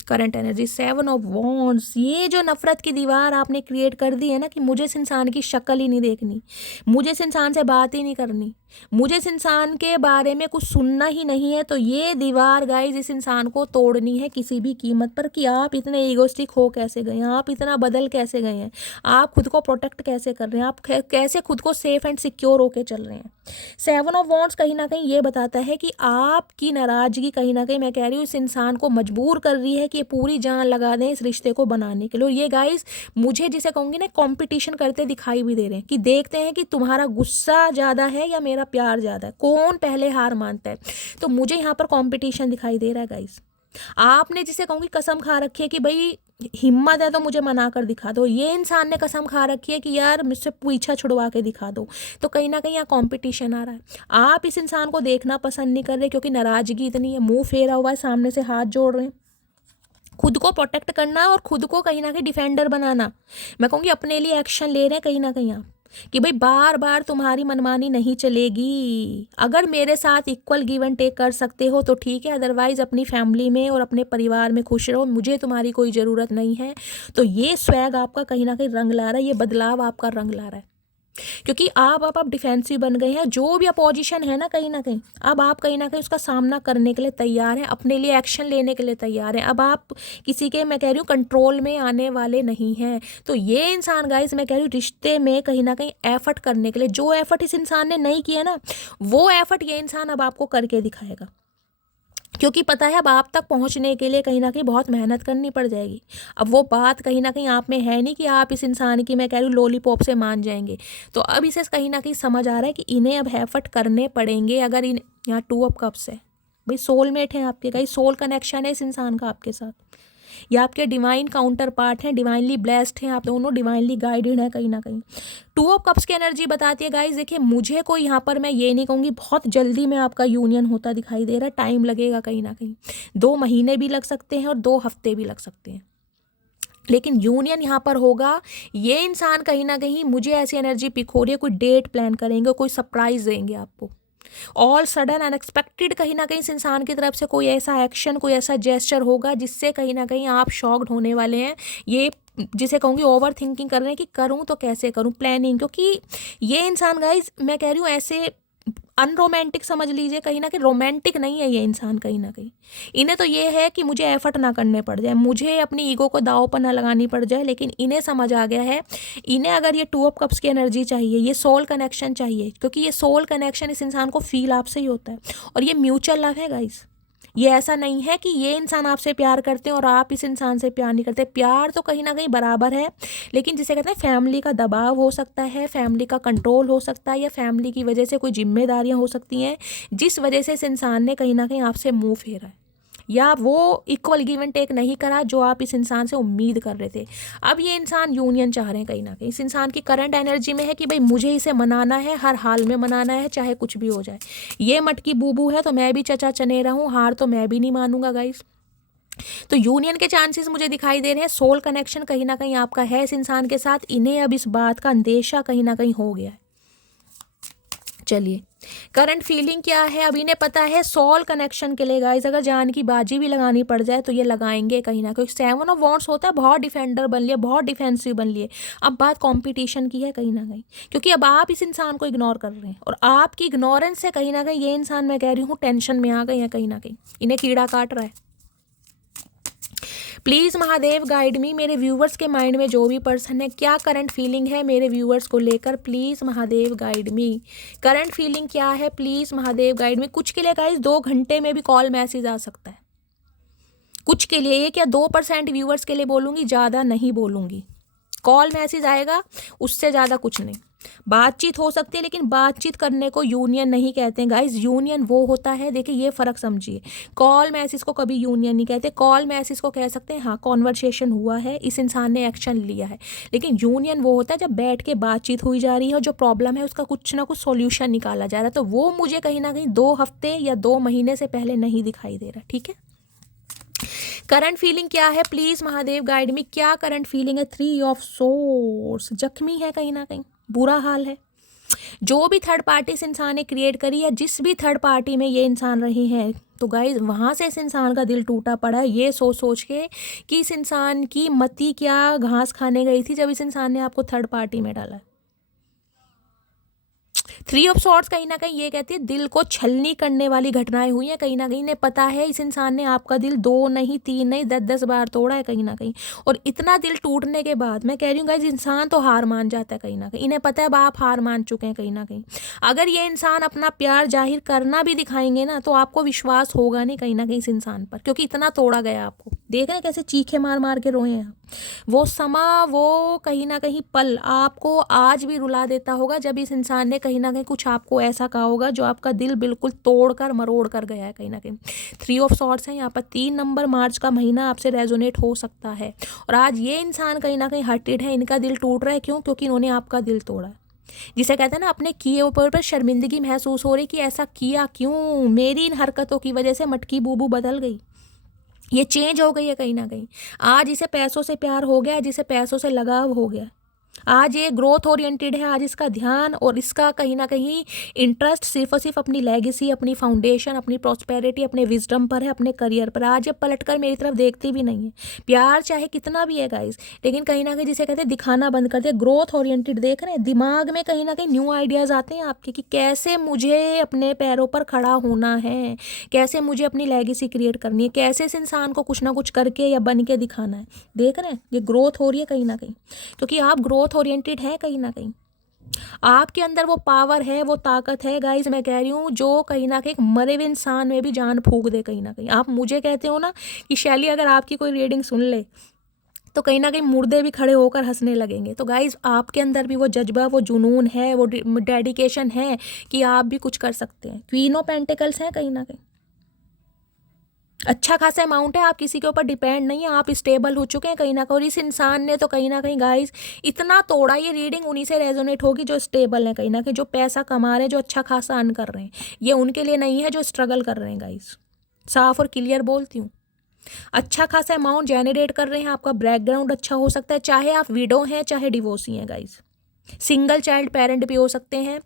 current energy 7 of wands. ये जो नफरत की दीवार आपने क्रिएट कर दी है ना कि मुझे इस इंसान की शक्ल ही नहीं देखनी, मुझे इस इंसान से बात ही नहीं करनी, मुझे इस इंसान के बारे में कुछ सुनना ही नहीं है, तो ये दीवार गाइज इस इंसान को तोड़नी है किसी भी कीमत पर। कि आप इतने ईगोस्टिक हो कैसे गए हैं, आप इतना बदल कैसे गए हैं, आप खुद को प्रोटेक्ट कैसे कर रहे हैं, आप कैसे खुद को सेफ एंड सिक्योर होके चल रहे हैं। 7 ऑफ वॉन्ड्स कहीं ना कहीं ये बताता है कि आपकी नाराज़गी कहीं ना कहीं मैं कह रही हूँ इस इंसान को मजबूर कर रही है कि ये पूरी जान लगा दें इस रिश्ते को बनाने के लिए। और ये गाइस मुझे जिसे कहूँगी ना कंपटीशन करते दिखाई भी दे रहे हैं कि देखते हैं कि तुम्हारा गुस्सा ज़्यादा है या मेरा प्यार ज़्यादा है, कौन पहले हार मानता है। तो मुझे यहाँ पर कंपटीशन दिखाई दे रहा है गाइस। आपने जिसे कहूँगी कसम खा रखी है कि भाई हिम्मत है तो मुझे मना कर दिखा दो, ये इंसान ने कसम खा रखी है कि यार मुझसे पीछा छुड़वा के दिखा दो। तो कहीं ना कहीं यहाँ कंपटीशन आ रहा है। आप इस इंसान को देखना पसंद नहीं कर रहे क्योंकि नाराज़गी इतनी है, मुंह फेरा हुआ है, सामने से हाथ जोड़ रहे हैं। खुद को प्रोटेक्ट करना और खुद को कहीं ना कहीं डिफेंडर बनाना, मैं कहूँगी अपने लिए एक्शन ले रहे हैं कहीं ना कहीं आप कि भाई बार बार तुम्हारी मनमानी नहीं चलेगी। अगर मेरे साथ इक्वल गिव एंड टेक कर सकते हो तो ठीक है, अदरवाइज अपनी फैमिली में और अपने परिवार में खुश रहो, मुझे तुम्हारी कोई ज़रूरत नहीं है। तो ये स्वैग आपका कहीं ना कहीं रंग ला रहा है, ये बदलाव आपका रंग ला रहा है क्योंकि आप डिफेंसिव बन गए हैं। जो भी अपोजिशन है ना कहीं अब आप कहीं ना कहीं उसका सामना करने के लिए तैयार हैं, अपने लिए एक्शन लेने के लिए तैयार हैं। अब आप किसी के मैं कह रही हूँ कंट्रोल में आने वाले नहीं हैं। तो ये इंसान गाइस मैं कह रही हूँ रिश्ते में कहीं ना कहीं एफर्ट करने के लिए, जो एफर्ट इस इंसान ने नहीं किया ना वो एफर्ट ये इंसान अब आपको करके दिखाएगा। क्योंकि पता है अब आप तक पहुंचने के लिए कहीं ना कहीं बहुत मेहनत करनी पड़ जाएगी। अब वो बात कहीं ना कहीं आप में है नहीं कि आप इस इंसान की, मैं कह रही हूँ, लॉलीपॉप से मान जाएंगे। तो अब इसे कहीं ना कहीं समझ आ रहा है कि इन्हें अब एफर्ट करने पड़ेंगे। अगर इन यहाँ 2 ऑफ कप्स है, भाई सोलमेट है आपके, कहीं सोल कनेक्शन है इस इंसान का आपके साथ, या आपके डिवाइन काउंटर पार्ट हैं, डिवाइनली ब्लेस्ड हैं, आप दोनों डिवाइनली गाइडेड हैं कहीं ना कहीं। 2 ऑफ कप्स की एनर्जी बताती है गाइज, देखिए मुझे कोई यहाँ पर, मैं ये नहीं कहूँगी बहुत जल्दी में आपका यूनियन होता दिखाई दे रहा है, टाइम लगेगा कहीं ना कहीं, 2 महीने भी लग सकते हैं और 2 हफ्ते भी लग सकते हैं, लेकिन यूनियन यहाँ पर होगा। ये इंसान कहीं ना कहीं, मुझे ऐसी एनर्जी पिक हो रही है, कोई डेट प्लान करेंगे, कोई सरप्राइज देंगे आपको, ऑल सडन अनएक्सपेक्टेड कहीं ना कहीं इस इंसान की तरफ से कोई ऐसा एक्शन, कोई ऐसा जेस्चर होगा जिससे कहीं ना कहीं आप शॉक्ड होने वाले हैं। ये जिसे कहूँगी ओवर थिंकिंग कर रहे हैं कि करूँ तो कैसे करूँ, प्लानिंग, क्योंकि ये इंसान गाइज मैं कह रही हूँ ऐसे अनरोमांटिक समझ लीजिए, कहीं ना कहीं रोमांटिक नहीं है ये इंसान कहीं ना कहीं। इन्हें तो ये है कि मुझे एफर्ट ना करने पड़ जाए, मुझे अपनी ईगो को दांव पर ना लगानी पड़ जाए, लेकिन इन्हें समझ आ गया है, इन्हें अगर ये 2 ऑफ कप्स की एनर्जी चाहिए, ये सोल कनेक्शन चाहिए, क्योंकि ये सोल कनेक्शन इस इंसान को फील आपसे ही होता है, और ये म्यूचुअल लव है गाइस। ये ऐसा नहीं है कि ये इंसान आपसे प्यार करते हैं और आप इस इंसान से प्यार नहीं करते, प्यार तो कहीं ना कहीं बराबर है, लेकिन जिसे कहते हैं फैमिली का दबाव हो सकता है, फैमिली का कंट्रोल हो सकता है, या फैमिली की वजह से कोई जिम्मेदारियां हो सकती हैं जिस वजह से इस इंसान ने कहीं ना कहीं आपसे मुंह फेरा है, या वो इक्वल गिव एंड टेक नहीं करा जो आप इस इंसान से उम्मीद कर रहे थे। अब ये इंसान यूनियन चाह रहे हैं कहीं ना कहीं, इस इंसान की करंट एनर्जी में है कि भाई मुझे इसे मनाना है, हर हाल में मनाना है, चाहे कुछ भी हो जाए। ये मटकी बूबू है तो मैं भी चचा चनेरा हूँ, हार तो मैं भी नहीं मानूंगा गाइस। तो यूनियन के चांसेस मुझे दिखाई दे रहे हैं, सोल कनेक्शन कहीं ना कहीं आपका है इस इंसान के साथ, इन्हें अब इस बात का अंदेशा कहीं ना कहीं हो गया है। चलिए करंट फीलिंग क्या है, अब इन्हें पता है सोल कनेक्शन के लिए गाइस अगर जान की बाजी भी लगानी पड़ जाए तो ये लगाएंगे कहीं ना कहीं। 7 ऑफ वॉन्ड्स होता है, बहुत डिफेंडर बन लिए, बहुत डिफेंसिव बन लिए। अब बात कंपटीशन की है कहीं ना कहीं, क्योंकि अब आप इस इंसान को इग्नोर कर रहे हैं, और आपकी इग्नोरेंस से कहीं ना कहीं ये इंसान, मैं कह रही हूँ, टेंशन में आ गए हैं कहीं ना कहीं, इन्हें कीड़ा काट रहा है। प्लीज़ महादेव गाइड मी, मेरे व्यूवर्स के माइंड में जो भी पर्सन है, क्या करंट फीलिंग है मेरे व्यूवर्स को लेकर, please Mahadev guide me. Current feeling क्या है, प्लीज़ महादेव गाइड मी। कुछ के लिए गाइस 2 घंटे में भी कॉल मैसेज आ सकता है, कुछ के लिए, ये क्या 2% व्यूवर्स के लिए बोलूँगी, ज़्यादा नहीं बोलूँगी, कॉल मैसेज आएगा, उससे ज़्यादा कुछ नहीं। बातचीत हो सकती है, लेकिन बातचीत करने को यूनियन नहीं कहते हैं गाइस। यूनियन वो होता है, देखिए ये फ़र्क समझिए, कॉल मैसेज को कभी यूनियन नहीं कहते। कॉल मैसेज को कह सकते हैं हाँ कॉन्वर्सेशन हुआ है, इस इंसान ने एक्शन लिया है, लेकिन यूनियन वो होता है जब बैठ के बातचीत हुई जा रही है और जो प्रॉब्लम है उसका कुछ ना कुछ सॉल्यूशन निकाला जा रहा है। तो वो मुझे कहीं ना कहीं 2 हफ्ते या 2 महीने से पहले नहीं दिखाई दे रहा, ठीक है। करंट फीलिंग क्या है, प्लीज महादेव गाइड मी, क्या करंट फीलिंग है। 3 ऑफ सोर्स, जख्मी है कहीं ना कहीं, बुरा हाल है। जो भी थर्ड पार्टी इस इंसान ने क्रिएट करी है, जिस भी थर्ड पार्टी में ये इंसान रहे हैं, तो गाइज वहाँ से इस इंसान का दिल टूटा पड़ा है, ये सोच सोच के कि इस इंसान की मती क्या घास खाने गई थी जब इस इंसान ने आपको थर्ड पार्टी में डाला। 3 ऑफ सॉर्ड्स कहीं ना कहीं ये कहती है दिल को छलनी करने वाली घटनाएं हुई हैं कहीं ना कहीं। इन्हें पता है इस इंसान ने आपका दिल 2 नहीं 3 नहीं 10 बार तोड़ा है कहीं ना कहीं, और इतना दिल टूटने के बाद मैं कह रही हूँ गाइस इंसान तो हार मान जाता है कहीं ना कहीं। इन्हें पता है अब आप हार मान चुके हैं कहीं ना कहीं। अगर ये इंसान अपना प्यार जाहिर करना भी दिखाएंगे ना तो आपको विश्वास होगा नहीं कहीं ना कहीं इस इंसान पर, क्योंकि इतना तोड़ा गया आपको। देख रहे हैं कैसे चीखे मार मार के रोए हैं आप। वो समा, वो कहीं ना कहीं पल आपको आज भी रुला देता होगा जब इस इंसान ने कहीं ना कहीं कुछ आपको ऐसा कहा होगा जो आपका दिल बिल्कुल तोड़ कर मरोड़ कर गया है कहीं ना कहीं। 3 ऑफ सॉर्ड्स है यहाँ पर। 3 नंबर मार्च का महीना आपसे रेजोनेट हो सकता है, और आज ये इंसान कहीं ना कहीं हर्टेड है, इनका दिल टूट रहा है। क्यों? क्योंकि इन्होंने आपका दिल तोड़ा। जिसे कहते हैं ना अपने किए ऊपर पर शर्मिंदगी महसूस हो रही कि ऐसा किया क्यों, मेरी इन हरकतों की वजह से मटकी बूबू बदल गई, ये चेंज हो गई है कहीं ना कहीं। आज इसे पैसों से प्यार हो गया, जिसे पैसों से लगाव हो गया। आज ये ग्रोथ ओरिएंटेड है, आज इसका ध्यान और इसका कहीं ना कहीं इंटरेस्ट सिर्फ और सिर्फ अपनी लेगेसी, अपनी फाउंडेशन, अपनी प्रॉस्पेरिटी, अपने विजडम पर है, अपने करियर पर। आज ये पलटकर मेरी तरफ देखती भी नहीं है। प्यार चाहे कितना भी है गाइस, लेकिन कहीं ना कहीं जिसे कहते हैं दिखाना बंद कर दिया। ग्रोथ ओरिएंटेड देख रहे हैं, दिमाग में कहीं ना कहीं न्यू आइडियाज़ आते हैं आपके कि कैसे मुझे अपने पैरों पर खड़ा होना है, कैसे मुझे अपनी लेगेसी क्रिएट करनी है, कैसे इस इंसान को कुछ ना कुछ करके या बन के दिखाना है। देख रहे हैं ये ग्रोथ हो रही है कहीं ना कहीं, क्योंकि आप ग्रोथ ओरिएंटेड है कहीं ना कहीं। आपके अंदर वो पावर है, वो ताकत है गाइज, मैं कह रही हूँ, जो कहीं ना कहीं एक मरे हुए इंसान में भी जान फूंक दे कहीं ना कहीं। आप मुझे कहते हो ना कि शैली अगर आपकी कोई रीडिंग सुन ले तो कहीं ना कहीं मुर्दे भी खड़े होकर हंसने लगेंगे। तो गाइज आपके अंदर भी वो जज्बा, वो जुनून है, वो डेडिकेशन है कि आप भी कुछ कर सकते हैं। क्वीन ऑफ पेंटिकल्स है कहीं ना कहीं, अच्छा खासा अमाउंट है, आप किसी के ऊपर डिपेंड नहीं है, आप स्टेबल हो चुके हैं कहीं ना कहीं। और इस इंसान ने तो कहीं ना कहीं गाइस इतना तोड़ा, ये रीडिंग उन्हीं से रेजोनेट होगी जो स्टेबल है कहीं ना कहीं, जो पैसा कमा रहे हैं, जो अच्छा खासा अर्न कर रहे हैं। ये उनके लिए नहीं है जो स्ट्रगल कर रहे हैं गाइस, साफ और क्लियर बोलती हूँ। अच्छा खासा अमाउंट जनरेट कर रहे हैं, आपका बैकग्राउंड अच्छा हो सकता है, चाहे आप विडो हैं चाहे डिवोर्सी हैं गाइस, सिंगल चाइल्ड पेरेंट भी हो सकते हैं,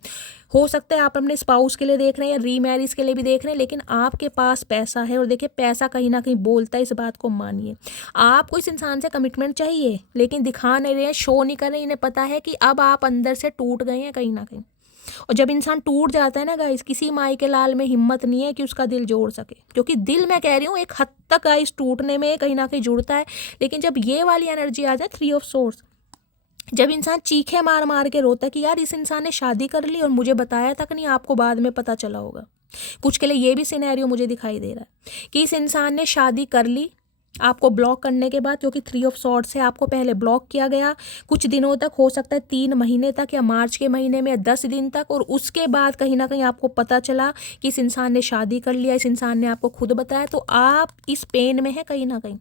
हो सकता है आप अपने स्पाउस के लिए देख रहे हैं या रीमैरिज के लिए भी देख रहे हैं, लेकिन आपके पास पैसा है। और देखिए पैसा कहीं ना कहीं बोलता है, इस बात को मानिए। आपको इस इंसान से कमिटमेंट चाहिए लेकिन दिखा नहीं रहे हैं, शो नहीं कर रहे हैं, इन्हें पता है कि अब आप अंदर से टूट गए हैं कहीं ना कहीं। और जब इंसान टूट जाता है ना गाइस, किसी माई के लाल में हिम्मत नहीं है कि उसका दिल जोड़ सके, क्योंकि दिल, मैं कह रही हूँ, एक हद तक गाइस टूटने में कहीं ना कहीं जुड़ता है। लेकिन जब ये वाली एनर्जी आ जाए, 3 ऑफ सोर्स, जब इंसान चीखे मार मार के रोता है कि यार इस इंसान ने शादी कर ली और मुझे बताया तक नहीं, आपको बाद में पता चला होगा। कुछ के लिए ये भी सिनेरियो मुझे दिखाई दे रहा है कि इस इंसान ने शादी कर ली आपको ब्लॉक करने के बाद, क्योंकि 3 ऑफ सॉर्ड्स है, आपको पहले ब्लॉक किया गया कुछ दिनों तक, हो सकता है 3 महीने तक या मार्च के महीने में 10 दिन तक, और उसके बाद कहीं ना कहीं आपको पता चला कि इस इंसान ने शादी कर लिया, इस इंसान ने आपको खुद बताया, तो आप इस पेन में है कहीं ना कहीं।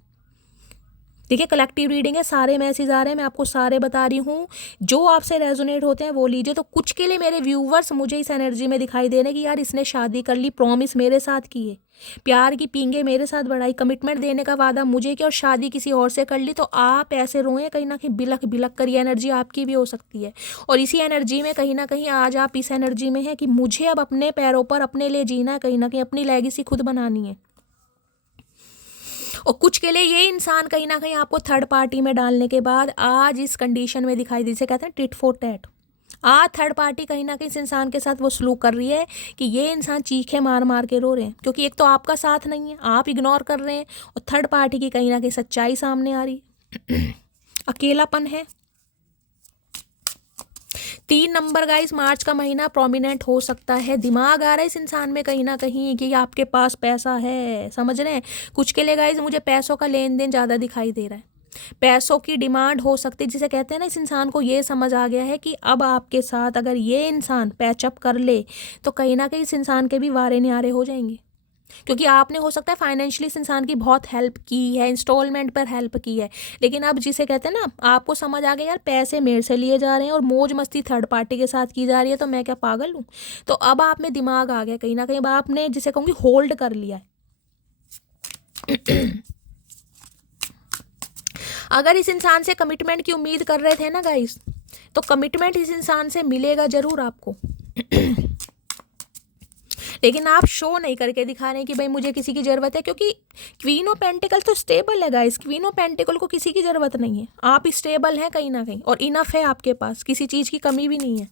देखिए कलेक्टिव रीडिंग है, सारे मैसेज आ रहे हैं, मैं आपको सारे बता रही हूँ, जो आपसे रेजोनेट होते हैं वो लीजिए। तो कुछ के लिए मेरे व्यूवर्स मुझे इस एनर्जी में दिखाई दे रहे हैं कि यार इसने शादी कर ली, प्रॉमिस मेरे साथ की है, प्यार की पींगे मेरे साथ बढ़ाई, कमिटमेंट देने का वादा मुझे किया और शादी किसी और से कर ली। तो आप ऐसे रोए कहीं ना कहीं, बिलख बिलख कर, ये एनर्जी आपकी भी हो सकती है। और इसी एनर्जी में कहीं ना कहीं आज आप इस एनर्जी में है कि मुझे अब अपने पैरों पर अपने लिए जीना है, कहीं ना कहीं अपनी लेगेसी खुद बनानी है। और कुछ के लिए ये इंसान कहीं ना कहीं आपको थर्ड पार्टी में डालने के बाद आज इस कंडीशन में दिखाई दी, जिसे कहते हैं टिट फॉर टैट। आज थर्ड पार्टी कहीं ना कहीं इस इंसान के साथ वो सलूक कर रही है कि ये इंसान चीखे मार मार के रो रहे हैं, क्योंकि एक तो आपका साथ नहीं है, आप इग्नोर कर रहे हैं, और थर्ड पार्टी की कहीं ना कहीं सच्चाई सामने आ रही है। अकेलापन है। 3 नंबर गाइस, मार्च का महीना प्रोमिनेंट हो सकता है, दिमाग आ रहा है इस इंसान में कहीं ना कहीं कि आपके पास पैसा है, समझ रहे हैं। कुछ के लिए गाइस मुझे पैसों का लेन देन ज़्यादा दिखाई दे रहा है, पैसों की डिमांड हो सकती है, जिसे कहते हैं ना, इस इंसान को ये समझ आ गया है कि अब आपके साथ अगर ये इंसान पैचअप कर ले तो कहीं ना कहीं इस इंसान के भी वारे न्यारे हो जाएंगे, क्योंकि आपने हो सकता है फाइनेंशियली इस इंसान की बहुत हेल्प की है, इंस्टॉलमेंट पर हेल्प की है, लेकिन अब जिसे कहते हैं ना, आपको समझ आ गया यार पैसे मेरे से लिए जा रहे हैं और मौज मस्ती थर्ड पार्टी के साथ की जा रही है, तो मैं क्या पागल हूँ। तो अब आप में दिमाग आ गया कहीं ना कहीं, अब आपने जिसे कहूँगी होल्ड कर लिया है। अगर इस इंसान से कमिटमेंट की उम्मीद कर रहे थे ना गाइस, तो कमिटमेंट इस इंसान से मिलेगा जरूर आपको। लेकिन आप शो नहीं करके दिखा रहे हैं कि भाई मुझे किसी की ज़रूरत है, क्योंकि क्वीन ऑफ पेंटिकल तो स्टेबल है गाइस, क्वीन ऑफ पेंटिकल को किसी की ज़रूरत नहीं है, आप स्टेबल हैं कहीं ना कहीं, और इनफ है आपके पास, किसी चीज़ की कमी भी नहीं है।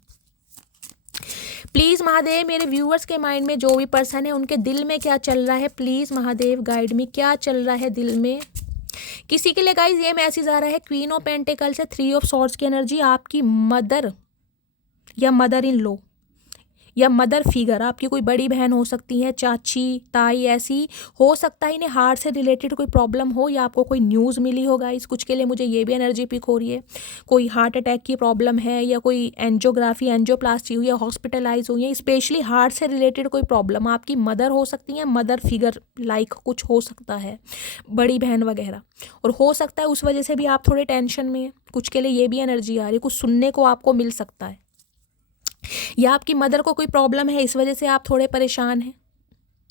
प्लीज़ महादेव, मेरे व्यूअर्स के माइंड में जो भी पर्सन है उनके दिल में क्या चल रहा है, प्लीज़ महादेव गाइड मी, क्या चल रहा है दिल में। किसी के लिए गाइस ये मैसेज आ रहा है, क्वीन ऑफ पेंटिकल से 3 ऑफ सॉर्ड्स की एनर्जी, आपकी मदर या मदर इन लॉ या मदर फिगर, आपकी कोई बड़ी बहन हो सकती है, चाची ताई, ऐसी हो सकता है इन्हें हार्ट से रिलेटेड कोई प्रॉब्लम हो, या आपको कोई न्यूज़ मिली होगा। इस कुछ के लिए मुझे ये भी एनर्जी पिक हो रही है, कोई हार्ट अटैक की प्रॉब्लम है, या कोई एंजियोग्राफी एंजियोप्लास्टी हुई है, हॉस्पिटलाइज हुई है, स्पेशली हार्ट से रिलेटेड कोई प्रॉब्लम, आपकी मदर हो सकती है, मदर फिगर लाइक कुछ हो सकता है, बड़ी बहन वगैरह, और हो सकता है उस वजह से भी आप थोड़े टेंशन में हैं। कुछ के लिए ये भी एनर्जी आ रही है, कुछ सुनने को आपको मिल सकता है, या आपकी मदर को कोई प्रॉब्लम है, इस वजह से आप थोड़े परेशान हैं।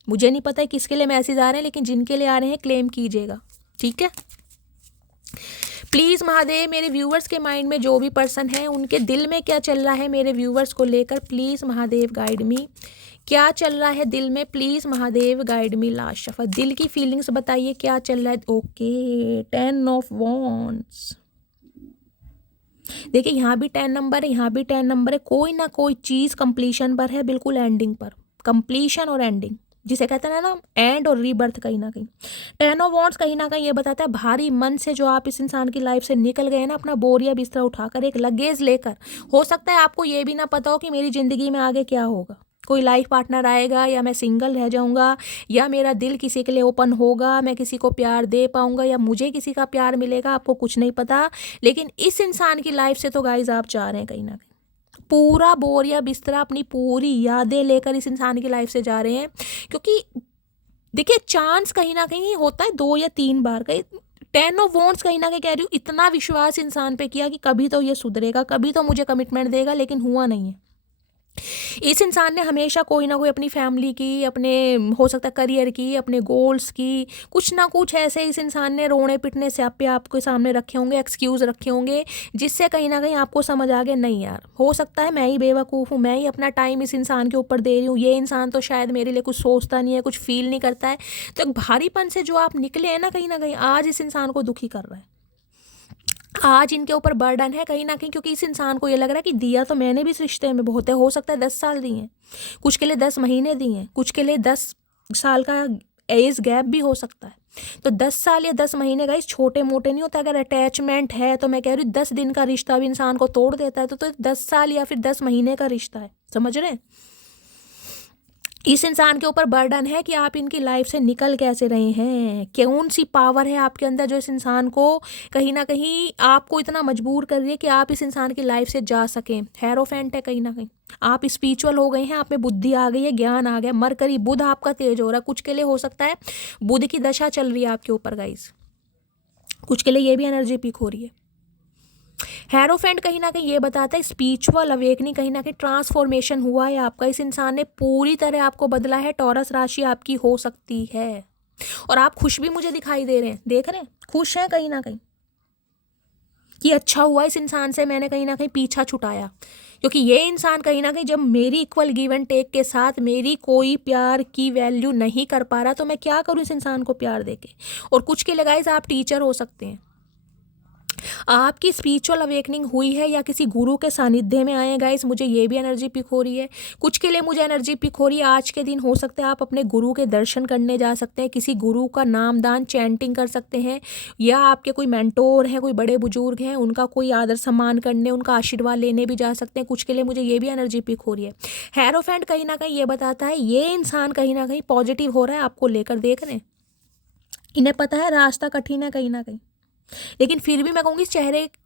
मुझे नहीं पता है किसके लिए मैसेज आ रहे हैं, लेकिन जिनके लिए आ रहे हैं क्लेम कीजिएगा, ठीक है। प्लीज़ महादेव, मेरे व्यूवर्स के माइंड में जो भी पर्सन है उनके दिल में क्या चल रहा है मेरे व्यूवर्स को लेकर, प्लीज़ महादेव गाइड मी, क्या चल रहा है दिल में, please Mahadev guide me. Last shuffle, दिल की फीलिंग्स बताइए क्या चल रहा है। ओके, 10 ऑफ वॉन्ड्स, देखिए यहाँ भी 10 नंबर है, यहाँ भी 10 नंबर है, कोई ना कोई चीज़ कंप्लीशन पर है, बिल्कुल एंडिंग पर, कंप्लीशन और एंडिंग जिसे कहते हैं ना एंड और रीबर्थ कहीं ना कहीं। 10 ऑफ वॉन्ड्स कहीं ना कहीं ये बताता है भारी मन से जो आप इस इंसान की लाइफ से निकल गए ना, अपना बोरिया बिस्तरा उठाकर एक लगेज लेकर। हो सकता है आपको ये भी ना पता हो कि मेरी ज़िंदगी में आगे क्या होगा, कोई लाइफ पार्टनर आएगा या मैं सिंगल रह जाऊंगा, या मेरा दिल किसी के लिए ओपन होगा, मैं किसी को प्यार दे पाऊंगा, या मुझे किसी का प्यार मिलेगा, आपको कुछ नहीं पता। लेकिन इस इंसान की लाइफ से तो गाइज आप जा रहे हैं कहीं ना कहीं, पूरा बोरिया बिस्तरा, अपनी पूरी यादें लेकर इस इंसान की लाइफ से जा रहे हैं। क्योंकि देखिए चांस कहीं ना कहीं होता है 2 या 3 बार का। 10 ऑफ वॉन्ड्स कहीं ना कहीं कह रही हूँ, इतना विश्वास इंसान पे किया कि कभी तो ये सुधरेगा, कभी तो मुझे कमिटमेंट देगा, लेकिन हुआ नहीं है। इस इंसान ने हमेशा कोई ना कोई अपनी फैमिली की, अपने हो सकता है करियर की, अपने गोल्स की, कुछ ना कुछ ऐसे इस इंसान ने रोने पिटने से आपके सामने रखे होंगे, एक्सक्यूज़ रखे होंगे, जिससे कहीं ना कहीं आपको समझ आ गया नहीं यार, हो सकता है मैं ही बेवकूफ़ हूँ, मैं ही अपना टाइम इस इंसान के ऊपर दे रही हूँ, ये इंसान तो शायद मेरे लिए कुछ सोचता नहीं है, कुछ फील नहीं करता है। तो एक भारीपन से जो आप निकले हैं ना कहीं आज इस इंसान को दुखी कर रहा है, आज इनके ऊपर बर्डन है कहीं ना कहीं। क्योंकि इस इंसान को ये लग रहा है कि दिया तो मैंने भी इस रिश्ते में बहुत है, हो सकता है 10 साल दिए हैं, कुछ के लिए 10 महीने दिए हैं, कुछ के लिए 10 साल का एज गैप भी हो सकता है। तो 10 साल या 10 महीने का इस छोटे मोटे नहीं होता। अगर अटैचमेंट है तो मैं कह रही हूँ 10 दिन का रिश्ता भी इंसान को तोड़ देता है, तो 10 साल या फिर 10 महीने का रिश्ता है, समझ रहे हैं। इस इंसान के ऊपर बर्डन है कि आप इनकी लाइफ से निकल कैसे रहे हैं, कौन सी पावर है आपके अंदर जो इस इंसान को कहीं ना कहीं आपको इतना मजबूर कर रही है कि आप इस इंसान की लाइफ से जा सकें। हेरोफेंट है कहीं ना कहीं, आप स्पिरिचुअल हो गए हैं, आप में बुद्धि आ गई है, ज्ञान आ गया, मरकरी बुध आपका तेज हो रहा है। कुछ के लिए हो सकता है बुध की दशा चल रही है आपके ऊपर गाइस, कुछ के लिए ये भी एनर्जी पीक हो रही है। हेरोफेंट कहीं ना कहीं ये बताता है स्पिरिचुअल अवेकनिंग, कहीं ना कहीं ट्रांसफॉर्मेशन हुआ है आपका, इस इंसान ने पूरी तरह आपको बदला है। टॉरस राशि आपकी हो सकती है, और आप खुश भी मुझे दिखाई दे रहे हैं, देख रहे हैं खुश हैं कहीं ना कहीं कि अच्छा हुआ इस इंसान से मैंने कहीं ना कहीं पीछा छुटाया। क्योंकि ये इंसान कहीं ना कहीं जब मेरी इक्वल गिव एंड टेक के साथ मेरी कोई प्यार की वैल्यू नहीं कर पा रहा, तो मैं क्या करूं इस इंसान को प्यार देके। और कुछ के लिए गाइस आप टीचर हो सकते हैं, आपकी स्पिरिचुअल अवेकनिंग हुई है या किसी गुरु के सानिध्य में आए हैं गाइस, मुझे ये भी एनर्जी पिक हो रही है। कुछ के लिए मुझे एनर्जी पिक हो रही है आज के दिन, हो सकता है आप अपने गुरु के दर्शन करने जा सकते हैं, किसी गुरु का नामदान चैंटिंग कर सकते हैं, या आपके कोई मेंटोर हैं, कोई बड़े बुजुर्ग हैं, उनका कोई आदर सम्मान करने, उनका आशीर्वाद लेने भी जा सकते हैं। कुछ के लिए मुझे ये भी एनर्जी पिक हो रही है। हेरोफेंट कहीं ना कहीं ये बताता है ये इंसान कहीं ना कहीं पॉजिटिव हो रहा है आपको लेकर, देख रहे हैं इन्हें पता है रास्ता कठिन है कहीं ना कहीं, लेकिन फिर भी मैं कहूँगी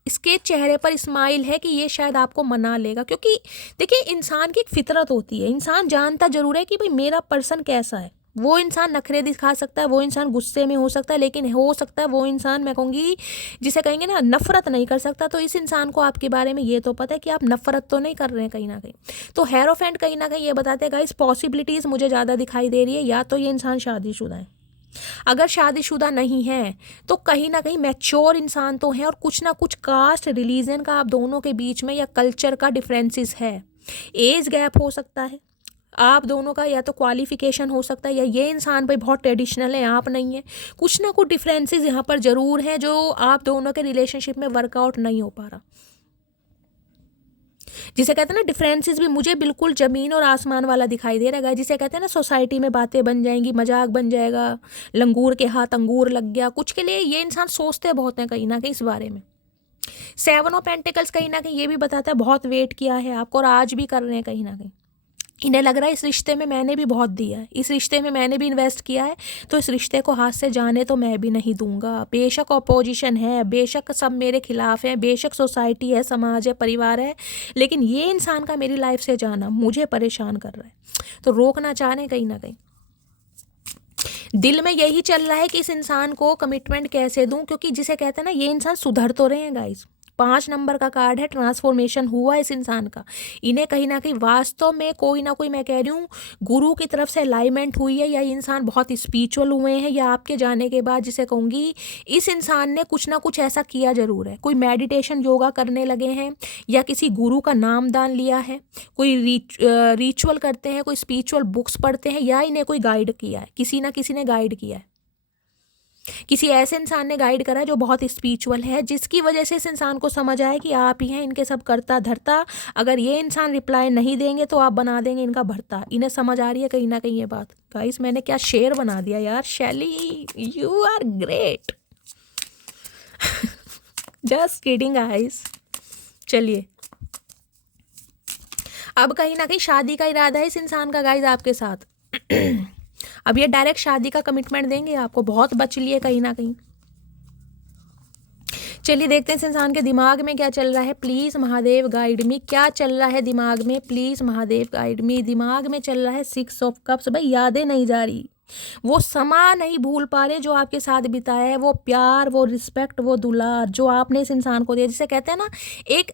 इसके चेहरे पर स्माइल है कि ये शायद आपको मना लेगा। क्योंकि देखिए इंसान की एक फितरत होती है, इंसान जानता जरूर है कि भाई मेरा पर्सन कैसा है। वो इंसान नखरे दिखा सकता है, वो इंसान गुस्से में हो सकता है, लेकिन हो सकता है वो इंसान मैं कहूँगी जिसे कहेंगे ना नफरत नहीं कर सकता। तो इस इंसान को आपके बारे में ये तो पता है कि आप नफरत तो नहीं कर रहे हैं कहीं ना कहीं। तो हेरोफेंट कहीं ना कहीं ये बताते हैं गाइस पॉसिबिलिटीज़ मुझे ज़्यादा दिखाई दे रही है, या तो ये इंसान शादीशुदा है, अगर शादीशुदा नहीं है तो कहीं ना कहीं मैच्योर इंसान तो है, और कुछ ना कुछ कास्ट रिलीजन का आप दोनों के बीच में या कल्चर का डिफरेंसेस है, एज गैप हो सकता है आप दोनों का, या तो क्वालिफिकेशन हो सकता है, या ये इंसान भाई बहुत ट्रेडिशनल है आप नहीं है। कुछ ना कुछ डिफरेंसेस यहाँ पर ज़रूर हैं जो आप दोनों के रिलेशनशिप में वर्कआउट नहीं हो पा रहा, जिसे कहते हैं ना डिफरेंसेस भी मुझे बिल्कुल ज़मीन और आसमान वाला दिखाई दे रहा है। जिसे कहते हैं ना सोसाइटी में बातें बन जाएंगी, मजाक बन जाएगा, लंगूर के हाथ अंगूर लग गया। कुछ के लिए ये इंसान सोचते बहुत हैं कहीं ना कहीं इस बारे में। 7 ऑफ पेंटिकल्स कहीं ना कहीं ये भी बताता है बहुत वेट किया है आपको, और आज भी कर रहे हैं कहीं ना कहीं। इन्हें लग रहा है इस रिश्ते में मैंने भी बहुत दिया है, इस रिश्ते में मैंने भी इन्वेस्ट किया है, तो इस रिश्ते को हाथ से जाने तो मैं भी नहीं दूंगा। बेशक अपोजिशन है, बेशक सब मेरे खिलाफ हैं, बेशक सोसाइटी है, समाज है, परिवार है, लेकिन ये इंसान का मेरी लाइफ से जाना मुझे परेशान कर रहा है। तो रोकना चाह रहे हैं कहीं ना कहीं, दिल में यही चल रहा है कि इस इंसान को कमिटमेंट कैसे दूं। क्योंकि जिसे कहते हैं ना ये इंसान सुधर तो रहे हैं गाइस, 5 नंबर का कार्ड है, ट्रांसफॉर्मेशन हुआ इस इंसान का। इन्हें कहीं ना कहीं वास्तव में कोई ना कोई मैं कह रही हूँ गुरु की तरफ से अलाइनमेंट हुई है, या इंसान बहुत स्पिरिचुअल हुए हैं, या आपके जाने के बाद जिसे कहूँगी इस इंसान ने कुछ ना कुछ ऐसा किया जरूर है। कोई मेडिटेशन योगा करने लगे हैं, या किसी गुरु का नाम दान लिया है, कोई रिचुअल करते हैं, कोई स्पिरिचुअल बुक्स पढ़ते हैं, या इन्हें कोई गाइड किया है, किसी ना किसी ने गाइड किया है। किसी ऐसे इंसान ने गाइड करा है जो बहुत स्पिरिचुअल है, जिसकी वजह से इस इंसान को समझ आए कि आप ही हैं इनके सब करता धरता। अगर ये इंसान रिप्लाई नहीं देंगे तो आप बना देंगे इनका भरता। इन्हें समझ आ रही है कहीं ना कहीं ये बात। गाइस मैंने क्या शेर बना दिया यार। Shaili you are great. Just kidding guys. चलिए अब कहीं ना कहीं शादी का इरादा है इस इंसान का गाइस आपके साथ। अब ये डायरेक्ट शादी का कमिटमेंट देंगे आपको। बहुत बच लिए कहीं ना कहीं। चलिए देखते हैं इस इंसान के दिमाग में क्या चल रहा है। Please Mahadev guide me. क्या चल रहा है दिमाग में? प्लीज महादेव गाइड मी। दिमाग में चल रहा है 6 ऑफ कप्स। भाई यादें नहीं जा रही, वो समा नहीं भूल पा रहे जो आपके साथ बिताया है, वो प्यार, वो रिस्पेक्ट, वो दुलार जो आपने इस इंसान को दिया। जिसे कहते हैं ना, एक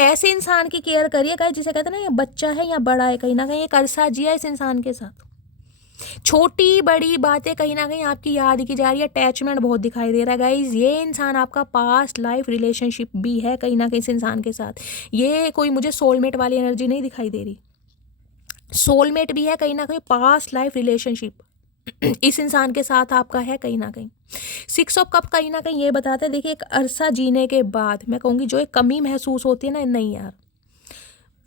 ऐसे इंसान की केयर करिए गाइस जिसे कहते हैं ना ये बच्चा है या बड़ा है। कहीं ना कहीं एक अरसा जिया इस इंसान के साथ। छोटी बड़ी बातें कहीं ना कहीं आपकी याद की जा रही है। अटैचमेंट बहुत दिखाई दे रहा है गाइज। ये इंसान आपका पास्ट लाइफ रिलेशनशिप भी है कहीं ना कहीं इस इंसान के साथ। ये कोई मुझे सोलमेट वाली एनर्जी नहीं दिखाई दे रही। सोलमेट भी है कहीं ना कहीं, पास्ट लाइफ रिलेशनशिप इस इंसान के साथ आपका है कहीं ना कहीं। 6 ऑफ कप कहीं ना कहीं ये बताते हैं, देखिए एक अरसा जीने के बाद मैं कहूँगी जो एक कमी महसूस होती है ना, नहीं यार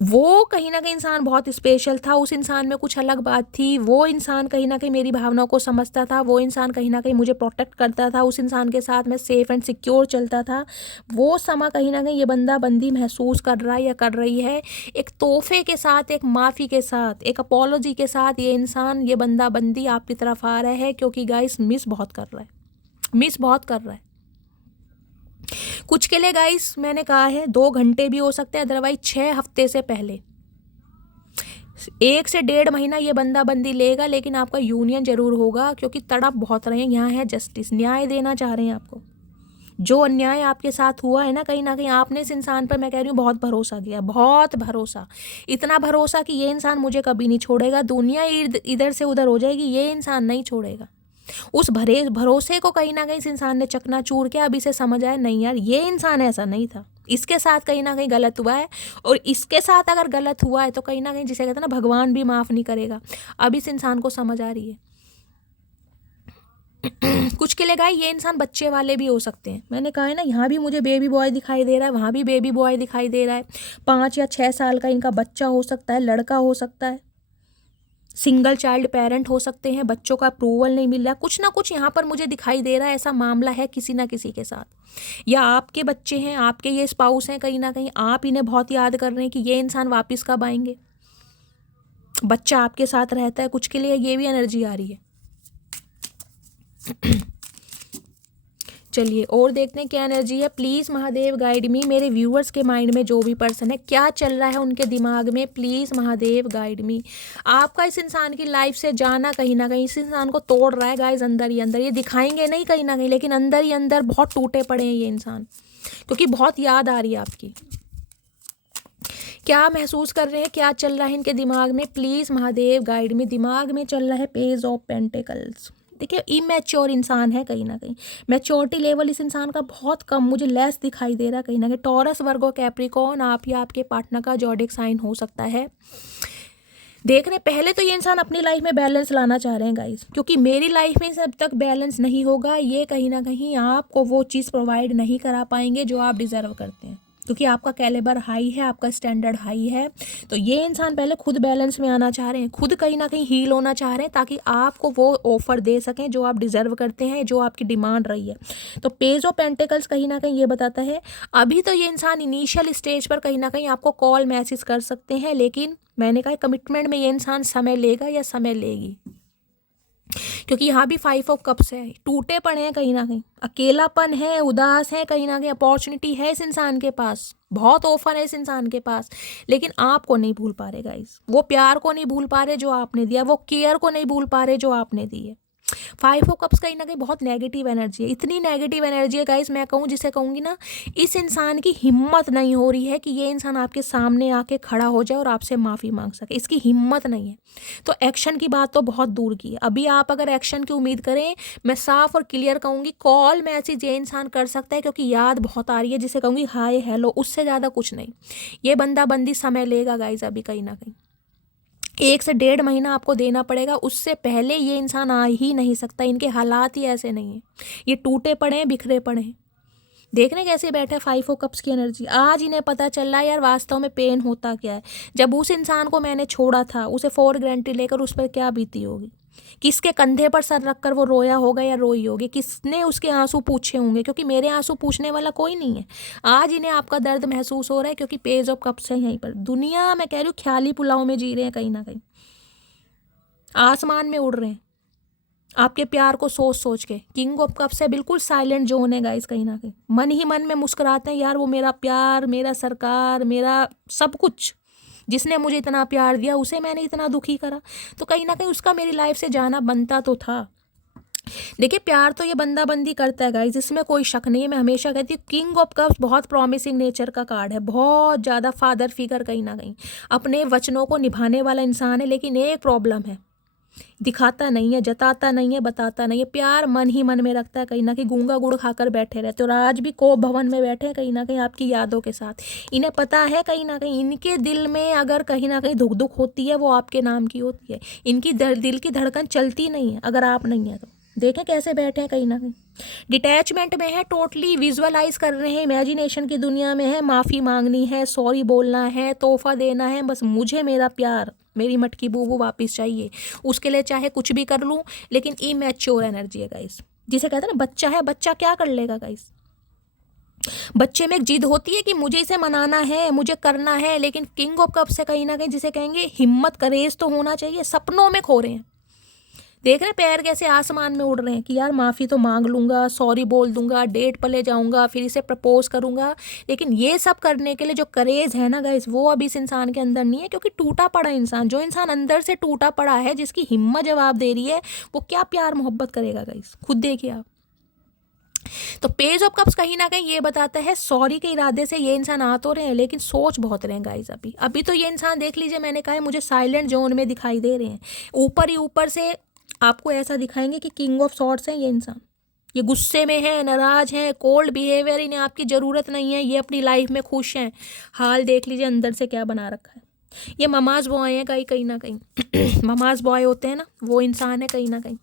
वो कहीं ना कहीं इंसान बहुत स्पेशल था। उस इंसान में कुछ अलग बात थी। वो इंसान कहीं ना कहीं मेरी भावनाओं को समझता था। वो इंसान कहीं ना कहीं मुझे प्रोटेक्ट करता था। उस इंसान के साथ मैं सेफ एंड सिक्योर चलता था। वो समा कहीं ना कहीं ये बंदा बंदी महसूस कर रहा है या कर रही है। एक तोहफे के साथ, एक माफ़ी के साथ, एक अपॉलोजी के साथ ये इंसान, ये बंदा बंदी आपकी तरफ आ रहा है। क्योंकि गाइस मिस बहुत कर रहा है, मिस बहुत कर रहा है। कुछ के लिए गाइस मैंने कहा है 2 घंटे भी हो सकते हैं, अदरवाइज 6 हफ्ते से पहले, 1 से 1.5 महीना ये बंदा बंदी लेगा, लेकिन आपका यूनियन जरूर होगा। क्योंकि तड़प बहुत रहे हैं। यहाँ है जस्टिस, न्याय देना चाह रहे हैं आपको। जो अन्याय आपके साथ हुआ है ना कहीं आपने इस इंसान पर, मैं कह रही हूँ, बहुत भरोसा किया, बहुत भरोसा। इतना भरोसा कि ये इंसान मुझे कभी नहीं छोड़ेगा। दुनिया इधर से उधर हो जाएगी, ये इंसान नहीं छोड़ेगा। उस भरोसे को कहीं ना कहीं इस इंसान ने चकनाचूर किया। अब इसे समझ आया नहीं यार ये इंसान ऐसा नहीं था, इसके साथ कहीं ना कहीं गलत हुआ है। और इसके साथ अगर गलत हुआ है तो कहीं ना कहीं, जिसे कहते हैं ना, भगवान भी माफ़ नहीं करेगा। अब इस इंसान को समझ आ रही है। कुछ के लिए गाय ये इंसान बच्चे वाले भी हो सकते हैं। मैंने कहा है ना, यहाँ भी मुझे बेबी बॉय दिखाई दे रहा है, वहाँ भी बेबी बॉय दिखाई दे रहा है। 5 या 6 साल का इनका बच्चा हो सकता है, लड़का हो सकता है, सिंगल चाइल्ड पेरेंट हो सकते हैं। बच्चों का अप्रूवल नहीं मिल रहा, कुछ ना कुछ यहाँ पर मुझे दिखाई दे रहा है। ऐसा मामला है किसी ना किसी के साथ, या आपके बच्चे हैं, आपके ये स्पाउस हैं, कहीं ना कहीं आप इन्हें बहुत याद कर रहे हैं कि ये इंसान वापस कब आएंगे। बच्चा आपके साथ रहता है, कुछ के लिए ये भी एनर्जी आ रही है। चलिए और देखते हैं क्या एनर्जी है। प्लीज़ महादेव गाइड मी। मेरे व्यूअर्स के माइंड में जो भी पर्सन है, क्या चल रहा है उनके दिमाग में, प्लीज़ महादेव गाइड मी। आपका इस इंसान की लाइफ से जाना कहीं ना कहीं इस इंसान को तोड़ रहा है गाइज, अंदर ही अंदर। ये दिखाएंगे नहीं कहीं ना कहीं, लेकिन अंदर ही अंदर बहुत टूटे पड़े हैं ये इंसान, क्योंकि बहुत याद आ रही है आपकी। क्या महसूस कर रहे हैं, क्या चल रहा है इनके दिमाग में, प्लीज़ महादेव गाइड मी। दिमाग में चल रहा है पेज ऑफ पेंटिकल्स। देखिए इमेच्योर इंसान है कहीं ना कहीं, मैच्योरिटी लेवल इस इंसान का बहुत कम, मुझे लेस दिखाई दे रहा है कहीं ना कहीं। टॉरस, वर्गो, कैप्रिकॉर्न, आप या आपके पार्टनर का जॉडिक साइन हो सकता है। देख रहे पहले तो ये इंसान अपनी लाइफ में बैलेंस लाना चाह रहे हैं गाइस, क्योंकि मेरी लाइफ में जब तक बैलेंस नहीं होगा ये कहीं ना कहीं आपको वो चीज़ प्रोवाइड नहीं करा पाएंगे जो आप डिज़र्व करते हैं, क्योंकि आपका कैलिबर हाई है, आपका स्टैंडर्ड हाई है। तो ये इंसान पहले खुद बैलेंस में आना चाह रहे हैं, खुद कहीं ना कहीं हील होना चाह रहे हैं, ताकि आपको वो ऑफर दे सकें जो आप डिज़र्व करते हैं, जो आपकी डिमांड रही है। तो पेज ऑफ पेंटिकल्स कहीं ना कहीं ये बताता है, अभी तो ये इंसान इनिशियल स्टेज पर कहीं ना कहीं आपको कॉल मैसेज कर सकते हैं, लेकिन मैंने कहा कमिटमेंट में ये इंसान समय लेगा या समय लेगी। क्योंकि यहाँ भी 5 ऑफ कप्स है, टूटे पड़े हैं कहीं ना कहीं, अकेलापन है, उदास है कहीं ना कहीं। अपॉर्चुनिटी है इस इंसान के पास, बहुत ऑफर है इस इंसान के पास, लेकिन आपको नहीं भूल पा रहे गाइस। वो प्यार को नहीं भूल पा रहे जो आपने दिया, वो केयर को नहीं भूल पा रहे जो आपने दी है। 5 ऑफ कप्स कहीं ना कहीं बहुत नेगेटिव एनर्जी है, इतनी नेगेटिव एनर्जी है गाइस, मैं कहूँ जिसे कहूँगी ना, इस इंसान की हिम्मत नहीं हो रही है कि ये इंसान आपके सामने आके खड़ा हो जाए और आपसे माफ़ी मांग सके, इसकी हिम्मत नहीं है। तो एक्शन की बात तो बहुत दूर की है। अभी आप अगर एक्शन की उम्मीद करें, मैं साफ और क्लियर कहूँगी, कॉल मैसेज ये इंसान कर सकता है, क्योंकि याद बहुत आ रही है, जिसे कहूँगी हाय हेलो, उससे ज़्यादा कुछ नहीं। ये बंदा बंदी समय लेगा गाइस अभी कहीं ना कहीं। 1 से 1.5 महीना आपको देना पड़ेगा, उससे पहले ये इंसान आ ही नहीं सकता। इनके हालात ही ऐसे नहीं हैं, ये टूटे पड़े हैं, बिखरे पड़े हैं। देख रहे कैसे बैठे 5 ऑफ कप्स की एनर्जी। आज इन्हें पता चल रहा है यार वास्तव में पेन होता क्या है। जब उस इंसान को मैंने छोड़ा था, उसे फॉर ग्रांटेड लेकर उस पर क्या बीती होगी, किसके कंधे पर सर रखकर वो रोया होगा या रोई होगी, किसने उसके आंसू पूछे होंगे, क्योंकि मेरे आंसू पूछने वाला कोई नहीं है। आज इन्हें आपका दर्द महसूस हो रहा है क्योंकि पेज ऑफ कप्स है यहीं पर। दुनिया मैं कह रही हूँ ख्याली पुलाव में जी रहे हैं, कहीं ना कहीं आसमान में उड़ रहे हैं आपके प्यार को सोच सोच के। किंग ऑफ कप्स है, बिल्कुल साइलेंट जोन है गाइस, कहीं ना कहीं मन ही मन में मुस्कुराते हैं यार, वो मेरा प्यार, मेरा सरकार, मेरा सब कुछ, जिसने मुझे इतना प्यार दिया उसे मैंने इतना दुखी करा, तो कहीं ना कहीं उसका मेरी लाइफ से जाना बनता तो था। देखिए प्यार तो ये बंदा बंदी करता है गाइस, इसमें कोई शक नहीं है। मैं हमेशा कहती हूँ किंग ऑफ कप्स बहुत प्रॉमिसिंग नेचर का कार्ड है, बहुत ज़्यादा फादर फिगर, कहीं ना कहीं अपने वचनों को निभाने वाला इंसान है। लेकिन एक प्रॉब्लम है, दिखाता नहीं है, जताता नहीं है, बताता नहीं है। प्यार मन ही मन में रखता है, कहीं ना कहीं गूंगा गुड़ खाकर बैठे रहते। और आज भी कोप भवन में बैठे हैं कहीं ना कहीं आपकी यादों के साथ। इन्हें पता है कहीं ना कहीं इनके दिल में अगर कहीं ना कहीं धुक धुक होती है वो आपके नाम की होती है। इनकी दिल की धड़कन चलती नहीं है अगर आप नहीं है तो। देखें कैसे बैठे हैं, कहीं ना कहीं डिटैचमेंट में है, टोटली विजुअलाइज कर रहे हैं, इमेजिनेशन की दुनिया में है। माफ़ी मांगनी है, सॉरी बोलना है, तोहफा देना है, बस मुझे मेरा प्यार, मेरी मटकी बूबू वापस चाहिए। उसके लिए चाहे कुछ भी कर लूँ, लेकिन इमैच्योर एनर्जी है गाइस, जिसे कहते हैं ना बच्चा है, बच्चा क्या कर लेगा गाइस। बच्चे में एक जिद होती है कि मुझे इसे मनाना है, मुझे करना है, लेकिन किंग ऑफ कप्स से कहीं ना कहीं जिसे कहेंगे हिम्मत, करेज तो होना चाहिए। सपनों में खो रहे हैं, देख रहे हैं पैर कैसे आसमान में उड़ रहे हैं कि यार माफ़ी तो मांग लूँगा, सॉरी बोल दूंगा, डेट पर ले जाऊँगा, फिर इसे प्रपोज करूँगा। लेकिन ये सब करने के लिए जो करेज है ना गाइस, वो अभी इस इंसान के अंदर नहीं है, क्योंकि टूटा पड़ा इंसान, जो इंसान अंदर से टूटा पड़ा है, जिसकी हिम्मत जवाब दे रही है, वो क्या प्यार मोहब्बत करेगा गाइस, खुद देखिए आप। तो पेज ऑफ कप्स कहीं ना कहीं ये बताता है सॉरी के इरादे से ये इंसान आ तो रहे हैं, लेकिन सोच बहुत रहे हैं गाइस। अभी अभी तो ये इंसान देख लीजिए, मैंने कहा है मुझे साइलेंट जोन में दिखाई दे रहे हैं। ऊपर ही ऊपर से आपको ऐसा दिखाएंगे कि किंग ऑफ सॉर्ट्स हैं ये इंसान, ये गुस्से में है, नाराज है, कोल्ड बिहेवियर, इन्हें आपकी ज़रूरत नहीं है, ये अपनी लाइफ में खुश हैं। हाल देख लीजिए अंदर से क्या बना रखा है। ये ममाज बॉय है कहीं ना कहीं ममाज बॉय होते हैं ना, वो इंसान है कहीं ना कहीं।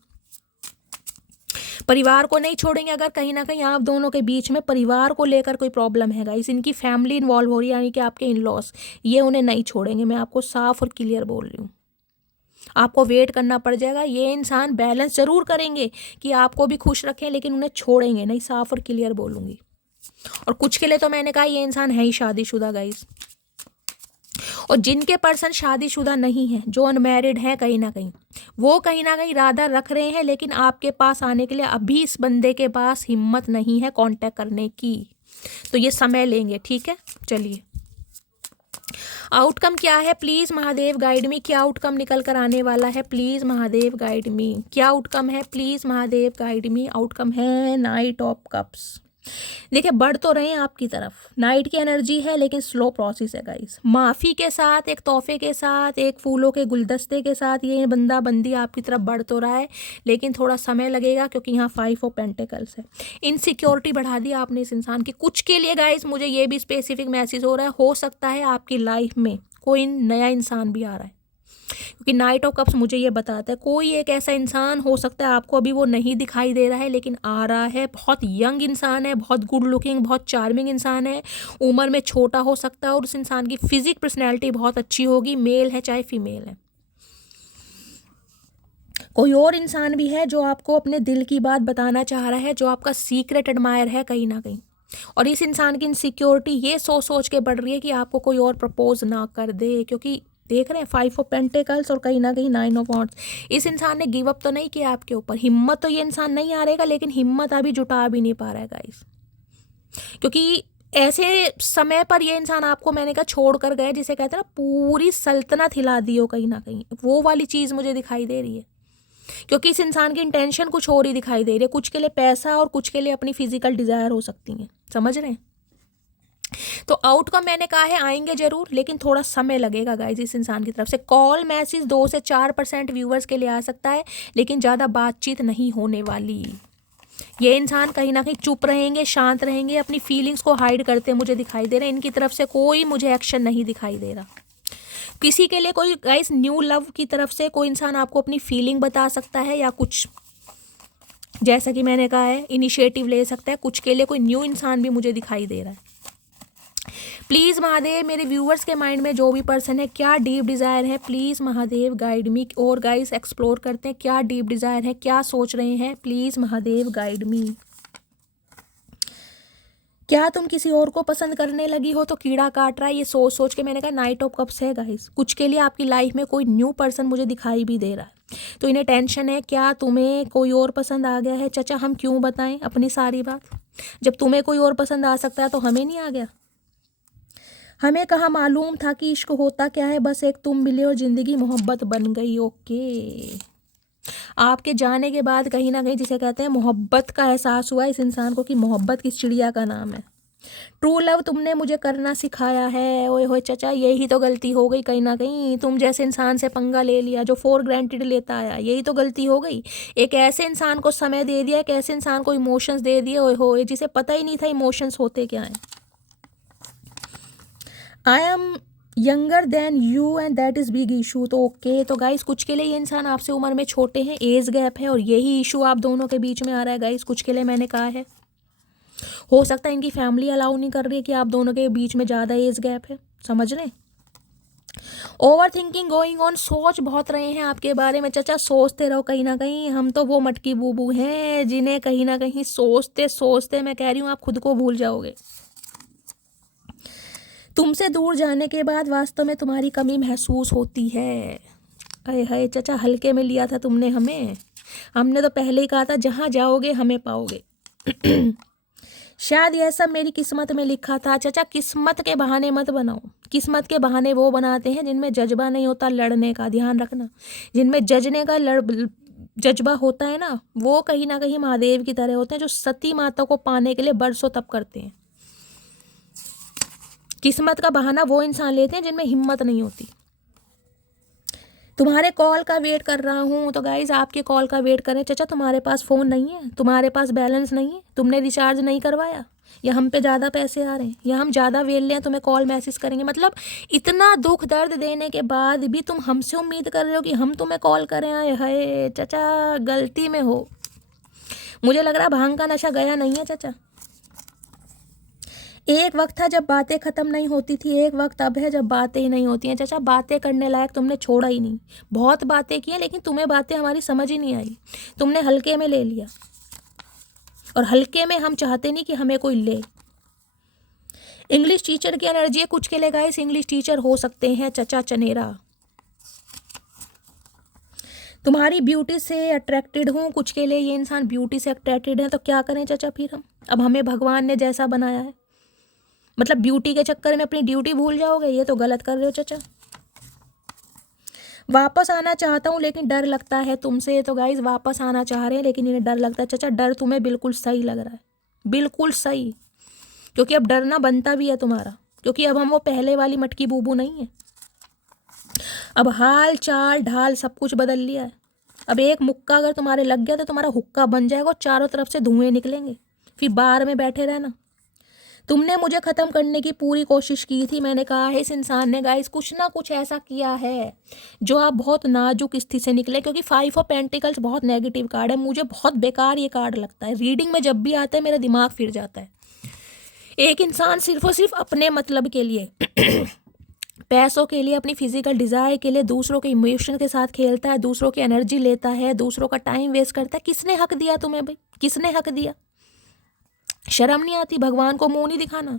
परिवार को नहीं छोड़ेंगे अगर कहीं ना कहीं आप दोनों के बीच में परिवार को लेकर कोई प्रॉब्लम है गाइस, इनकी फैमिली इन्वॉल्व हो रही है, यानी कि आपके इन लॉस, ये उन्हें नहीं छोड़ेंगे। मैं आपको साफ और क्लियर बोल रही हूँ, आपको वेट करना पड़ जाएगा। ये इंसान बैलेंस जरूर करेंगे कि आपको भी खुश रखें, लेकिन उन्हें छोड़ेंगे नहीं, साफ और क्लियर बोलूँगी। और कुछ के लिए तो मैंने कहा ये इंसान है ही शादीशुदा गाइस, और जिनके पर्सन शादीशुदा नहीं है, जो अनमैरिड हैं कहीं ना कहीं, वो कहीं ना कहीं इरादा रख रहे हैं, लेकिन आपके पास आने के लिए अभी इस बंदे के पास हिम्मत नहीं है कांटेक्ट करने की, तो ये समय लेंगे। ठीक है, चलिए आउटकम क्या है, प्लीज़ महादेव गाइड मी। क्या आउटकम निकल कर आने वाला है, प्लीज़ महादेव गाइड मी। क्या आउटकम है, please Mahadev guide me. Outcome है नाइट ऑफ कप्स। देखिए बढ़ तो रहे हैं आपकी तरफ, नाइट की एनर्जी है, लेकिन स्लो प्रोसेस है गाइस। माफ़ी के साथ, एक तोहफे के साथ, एक फूलों के गुलदस्ते के साथ ये बंदा बंदी आपकी तरफ बढ़ तो रहा है, लेकिन थोड़ा समय लगेगा, क्योंकि यहाँ 5 ऑफ पेंटिकल्स है। इनसिक्योरिटी बढ़ा दी आपने इस इंसान की। कुछ के लिए गाइस मुझे ये भी स्पेसिफिक मैसेज हो रहा है, हो सकता है आपकी लाइफ में कोई नया इंसान भी आ रहा है, क्योंकि नाइट ऑफ कप्स मुझे ये बताता है कोई एक ऐसा इंसान हो सकता है, आपको अभी वो नहीं दिखाई दे रहा है, लेकिन आ रहा है। बहुत यंग इंसान है, बहुत गुड लुकिंग, बहुत चार्मिंग इंसान है, उम्र में छोटा हो सकता है, और उस इंसान की फिजिक पर्सनैलिटी बहुत अच्छी होगी, मेल है चाहे फीमेल है। कोई और इंसान भी है जो आपको अपने दिल की बात बताना चाह रहा है, जो आपका सीक्रेट एडमायर है कहीं ना कहीं। और इस इंसान की इनसिक्योरिटी ये सोच के बढ़ रही है कि आपको कोई और प्रपोज ना कर दे, क्योंकि देख रहे हैं 5 ऑफ पेंटिकल्स और कहीं ना कहीं 9 ऑफ वॉन्ड्स। इस इंसान ने गिव अप तो नहीं किया आपके ऊपर, हिम्मत तो ये इंसान नहीं हारेगा, लेकिन हिम्मत अभी जुटा भी नहीं पा रहा है गाइस, क्योंकि ऐसे समय पर ये इंसान आपको, मैंने कहा, छोड़ कर गए, जिसे कहते हैं ना पूरी सल्तनत हिला दी हो कहीं ना कहीं, वो वाली चीज़ मुझे दिखाई दे रही है। क्योंकि इस इंसान की इंटेंशन कुछ और ही दिखाई दे रही है, कुछ के लिए पैसा और कुछ के लिए अपनी फिजिकल डिज़ायर हो सकती हैं, समझ रहे हैं। तो आउटकम मैंने कहा है आएंगे जरूर, लेकिन थोड़ा समय लगेगा गाइज। इस इंसान की तरफ से कॉल मैसेज 2 से 4% व्यूवर्स के लिए आ सकता है, लेकिन ज़्यादा बातचीत नहीं होने वाली। ये इंसान कहीं ना कहीं चुप रहेंगे, शांत रहेंगे, अपनी फीलिंग्स को हाइड करते मुझे दिखाई दे रहे हैं। इनकी तरफ से कोई मुझे एक्शन नहीं दिखाई दे रहा। किसी के लिए कोई गाइस न्यू लव की तरफ से कोई इंसान आपको अपनी फीलिंग बता सकता है, या कुछ जैसा कि मैंने कहा है इनिशिएटिव ले सकता है। कुछ के लिए कोई न्यू इंसान भी मुझे दिखाई दे रहा है। प्लीज़ महादेव, मेरे व्यूअर्स के माइंड में जो भी पर्सन है, क्या डीप डिज़ायर है, प्लीज़ महादेव गाइड मी। और गाइस एक्सप्लोर करते हैं क्या डीप डिज़ायर है, क्या सोच रहे हैं, प्लीज़ महादेव गाइड मी। क्या तुम किसी और को पसंद करने लगी हो तो कीड़ा काट रहा है, ये सोच सोच के मैंने कहा नाइट ऑफ कप्स है गाइस। कुछ के लिए आपकी लाइफ में कोई न्यू पर्सन मुझे दिखाई भी दे रहा है, तो इन्हें टेंशन है। क्या तुम्हें कोई और पसंद आ गया है? चाचा हम क्यों बताएं अपनी सारी बात, जब तुम्हें कोई और पसंद आ सकता है तो हमें नहीं आ गया? हमें कहाँ मालूम था कि इश्क होता क्या है, बस एक तुम मिले और ज़िंदगी मोहब्बत बन गई। ओके, आपके जाने के बाद कहीं ना कहीं जिसे कहते हैं मोहब्बत का एहसास हुआ इस इंसान को कि मोहब्बत किस चिड़िया का नाम है। ट्रू लव तुमने मुझे करना सिखाया है। ओए होए चाचा, यही तो गलती हो गई कहीं ना कहीं। तुम जैसे इंसान से पंगा ले लिया जो फॉर ग्रांटेड लेता आया, यही तो गलती हो गई। एक ऐसे इंसान को समय दे दिया, एक ऐसे इंसान को इमोशंस दे दिए, ओए होए, जिसे पता ही नहीं था इमोशंस होते क्या हैं। I am younger than you and that is big issue. तो ओके, तो गाइस कुछ के लिए ये इंसान आपसे उम्र में छोटे हैं, एज गैप है, और यही इशू आप दोनों के बीच में आ रहा है गाइस। कुछ के लिए मैंने कहा है हो सकता है इनकी फैमिली अलाउ नहीं कर रही है कि आप दोनों के बीच में ज़्यादा एज गैप है, समझ रहे हैं। ओवर थिंकिंग गोइंग ऑन, सोच बहुत रहे हैं आपके बारे में। चाचा सोचते रहो, कहीं ना कहीं हम तो वो मटकी बूबू हैं जिन्हें कहीं ना कहीं सोचते सोचते मैं कह रही हूँ आप खुद को भूल जाओगे। तुमसे दूर जाने के बाद वास्तव में तुम्हारी कमी महसूस होती है। अरे हाय चाचा, हल्के में लिया था तुमने हमें। हमने तो पहले ही कहा था जहाँ जाओगे हमें पाओगे। शायद यह सब मेरी किस्मत में लिखा था। चाचा किस्मत के बहाने मत बनाओ। किस्मत के बहाने वो बनाते हैं जिनमें जज्बा नहीं होता लड़ने का, ध्यान रखना। जिनमें जजने का जज्बा होता है ना कहीं महादेव की तरह होते हैं, जो सती माता को पाने के लिए बरसों तप करते हैं। किस्मत का बहाना वो इंसान लेते हैं जिनमें हिम्मत नहीं होती। तुम्हारे कॉल का वेट कर रहा हूँ, तो गाइज आपके कॉल का वेट करें। चाचा तुम्हारे पास फ़ोन नहीं है, तुम्हारे पास बैलेंस नहीं है, तुमने रिचार्ज नहीं करवाया, या हम पे ज़्यादा पैसे आ रहे हैं, या हम ज़्यादा वेल लें तुम्हें कॉल मैसेज करेंगे। मतलब इतना दुख दर्द देने के बाद भी तुम हमसे उम्मीद कर रहे हो कि हम तुम्हें कॉल करें। आए हाय चाचा, गलती में हो। मुझे लग रहा भांग का नशा गया नहीं है चाचा। एक वक्त था जब बातें ख़त्म नहीं होती थी, एक वक्त अब है जब बातें ही नहीं होती हैं। चाचा बातें करने लायक तुमने छोड़ा ही नहीं। बहुत बातें की हैं लेकिन तुम्हें बातें हमारी समझ ही नहीं आई। तुमने हल्के में ले लिया, और हल्के में हम चाहते नहीं कि हमें कोई ले। इंग्लिश टीचर की एनर्जी है कुछ के लिए गाइस, इंग्लिश टीचर हो सकते हैं चाचा चनेरा। तुम्हारी ब्यूटी से अट्रैक्टेड हूँ, कुछ के लिए ये इंसान ब्यूटी से अट्रैक्टेड है। तो क्या करें चाचा फिर हम? अब हमें भगवान ने जैसा बनाया है, मतलब ब्यूटी के चक्कर में अपनी ड्यूटी भूल जाओगे, ये तो गलत कर रहे हो चाचा। वापस आना चाहता हूँ लेकिन डर लगता है तुमसे। तो गाइज वापस आना चाह रहे हैं लेकिन इन्हें डर लगता है। चाचा डर तुम्हें बिल्कुल सही लग रहा है, बिल्कुल सही, क्योंकि अब डरना बनता भी है तुम्हारा, क्योंकि अब हम वो पहले वाली मटकी बूबू नहीं है। अब हाल चाल ढाल सब कुछ बदल लिया है। अब एक मुक्का अगर तुम्हारे लग गया तो तुम्हारा हुक्का बन जाएगा, चारों तरफ से धुएं निकलेंगे, फिर बार में बैठे रहना। तुमने मुझे ख़त्म करने की पूरी कोशिश की थी। मैंने कहा है इस इंसान ने गाइस कुछ ना कुछ ऐसा किया है जो आप बहुत नाजुक स्थिति से निकले, क्योंकि 5 ऑफ पेंटिकल्स बहुत नेगेटिव कार्ड है। मुझे बहुत बेकार ये कार्ड लगता है, रीडिंग में जब भी आता है मेरा दिमाग फिर जाता है। एक इंसान सिर्फ और सिर्फ अपने मतलब के लिए पैसों के लिए, अपनी फिजिकल डिज़ायर के लिए दूसरों के इमोशन के साथ खेलता है, दूसरों की एनर्जी लेता है, दूसरों का टाइम वेस्ट करता है। किसने हक दिया तुम्हें भाई? किसने हक दिया? शर्म नहीं आती भगवान को मुंह नहीं दिखाना?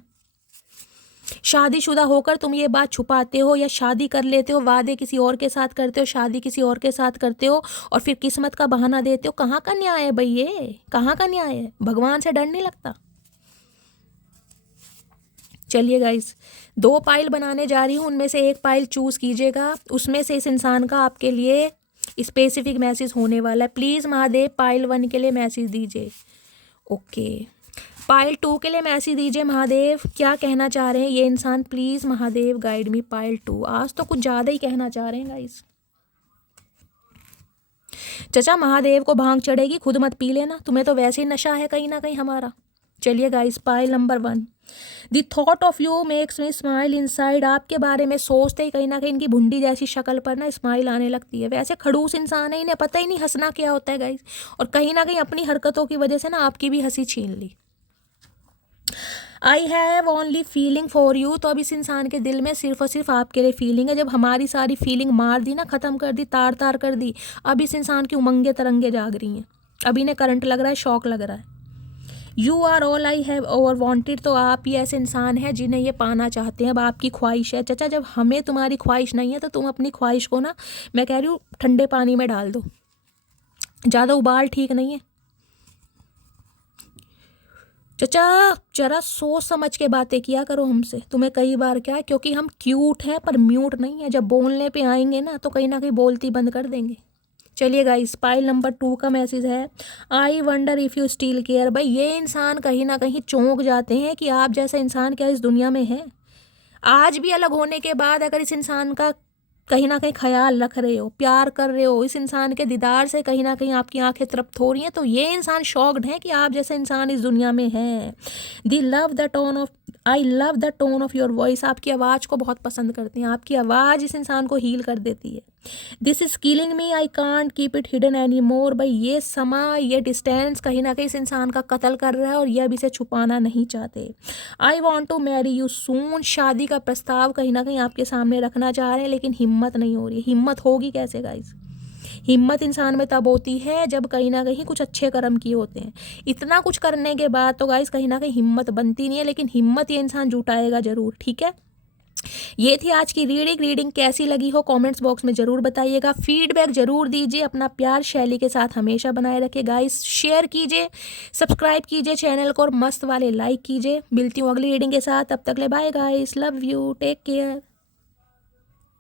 शादीशुदा होकर तुम ये बात छुपाते हो, या शादी कर लेते हो, वादे किसी और के साथ करते हो, शादी किसी और के साथ करते हो, और फिर किस्मत का बहाना देते हो। कहाँ का न्याय है भाई? ये कहाँ का न्याय है? भगवान से डर नहीं लगता? चलिए गाइस, 2 पाइल बनाने जा रही हूँ, उनमें से एक पाइल चूज कीजिएगा। उसमें से इस इंसान का आपके लिए स्पेसिफिक मैसेज होने वाला है। प्लीज़ महादेव पाइल 1 के लिए मैसेज दीजिए। ओके, पाइल 2 के लिए मैसेज दीजिए महादेव। क्या कहना चाह रहे हैं ये इंसान? Please Mahadev guide me pile 2। आज तो कुछ ज़्यादा ही कहना चाह रहे हैं गाइस। चाचा महादेव को भांग चढ़ेगी, खुद मत पी लेना, तुम्हें तो वैसे ही नशा है कहीं ना कहीं हमारा। चलिए guys, pile number 1, the thought of you makes me smile inside. आपके बारे में सोचते ही कहीं ना कहीं इनकी भुंडी जैसी शक्ल पर ना स्माइल आने लगती है। वैसे खड़ूस इंसान है, इन्हें पता ही नहीं हंसना क्या होता है गाइस, और कहीं ना कहीं अपनी हरकतों की वजह से ना आपकी भी हंसी छीन ली। I have only feeling for you. तो अब इस इंसान के दिल में सिर्फ और सिर्फ आपके लिए फीलिंग है। जब हमारी सारी फीलिंग मार दी ना, ख़त्म कर दी, तार तार कर दी, अब इस इंसान की उमंगे तरंगे जाग रही हैं। अब इन्हें करंट लग रहा है, शॉक लग रहा है। You are all I have ever wanted. तो आप ही ऐसे इंसान हैं जिन्हें ये पाना चाहते हैं। अब आपकी ख्वाहिश है। चाचा, जब हमें तुम्हारी ख्वाहिश नहीं है तो तुम अपनी ख्वाहिश को ना, मैं कह रही हूँ, ठंडे पानी में डाल दो। ज़्यादा उबाल ठीक नहीं है। चाचा, जरा सोच समझ के बातें किया करो हमसे। तुम्हें कई बार क्या है, क्योंकि हम क्यूट हैं पर म्यूट नहीं है। जब बोलने पे आएंगे ना तो कहीं ना कहीं बोलती बंद कर देंगे। चलिए गाइस, पाइल नंबर 2 का मैसेज है, I wonder if you still care. भाई ये इंसान कहीं ना कहीं चौंक जाते हैं कि आप जैसा इंसान क्या इस दुनिया में है। आज भी अलग होने के बाद अगर इस इंसान का कहीं ना कहीं ख्याल रख रहे हो, प्यार कर रहे हो, इस इंसान के दीदार से कहीं ना कहीं आपकी आंखें तृप्त हो रही हैं, तो ये इंसान शॉक्ड है कि आप जैसे इंसान इस दुनिया में है। I love the tone of your voice. आपकी आवाज़ को बहुत पसंद करते हैं। आपकी आवाज़ इस इंसान को हील कर देती है। This is killing me, I can't keep it hidden any more. भाई ये समा, ये डिस्टेंस कहीं ना कहीं इस इंसान का कत्ल कर रहा है और ये अब इसे छुपाना नहीं चाहते। I want to marry you soon. शादी का प्रस्ताव कहीं ना कहीं आपके सामने रखना चाह रहे हैं, लेकिन हिम्मत नहीं हो रही। हिम्मत होगी कैसे गाइस? हिम्मत इंसान में तब होती है जब कहीं ना कहीं कुछ अच्छे कर्म किए होते हैं। इतना कुछ करने के बाद तो गाइस कहीं ना कहीं हिम्मत बनती नहीं है, लेकिन हिम्मत ये इंसान जुटाएगा ज़रूर। ठीक है, ये थी आज की रीडिंग कैसी लगी हो कमेंट्स बॉक्स में ज़रूर बताइएगा। फीडबैक ज़रूर दीजिए। अपना प्यार शैली के साथ हमेशा बनाए रखिए गाइस। शेयर कीजिए, सब्सक्राइब कीजिए चैनल को और मस्त वाले लाइक कीजिए। मिलती हूँ अगली रीडिंग के साथ। तब तक ले bye guys, love you, take care.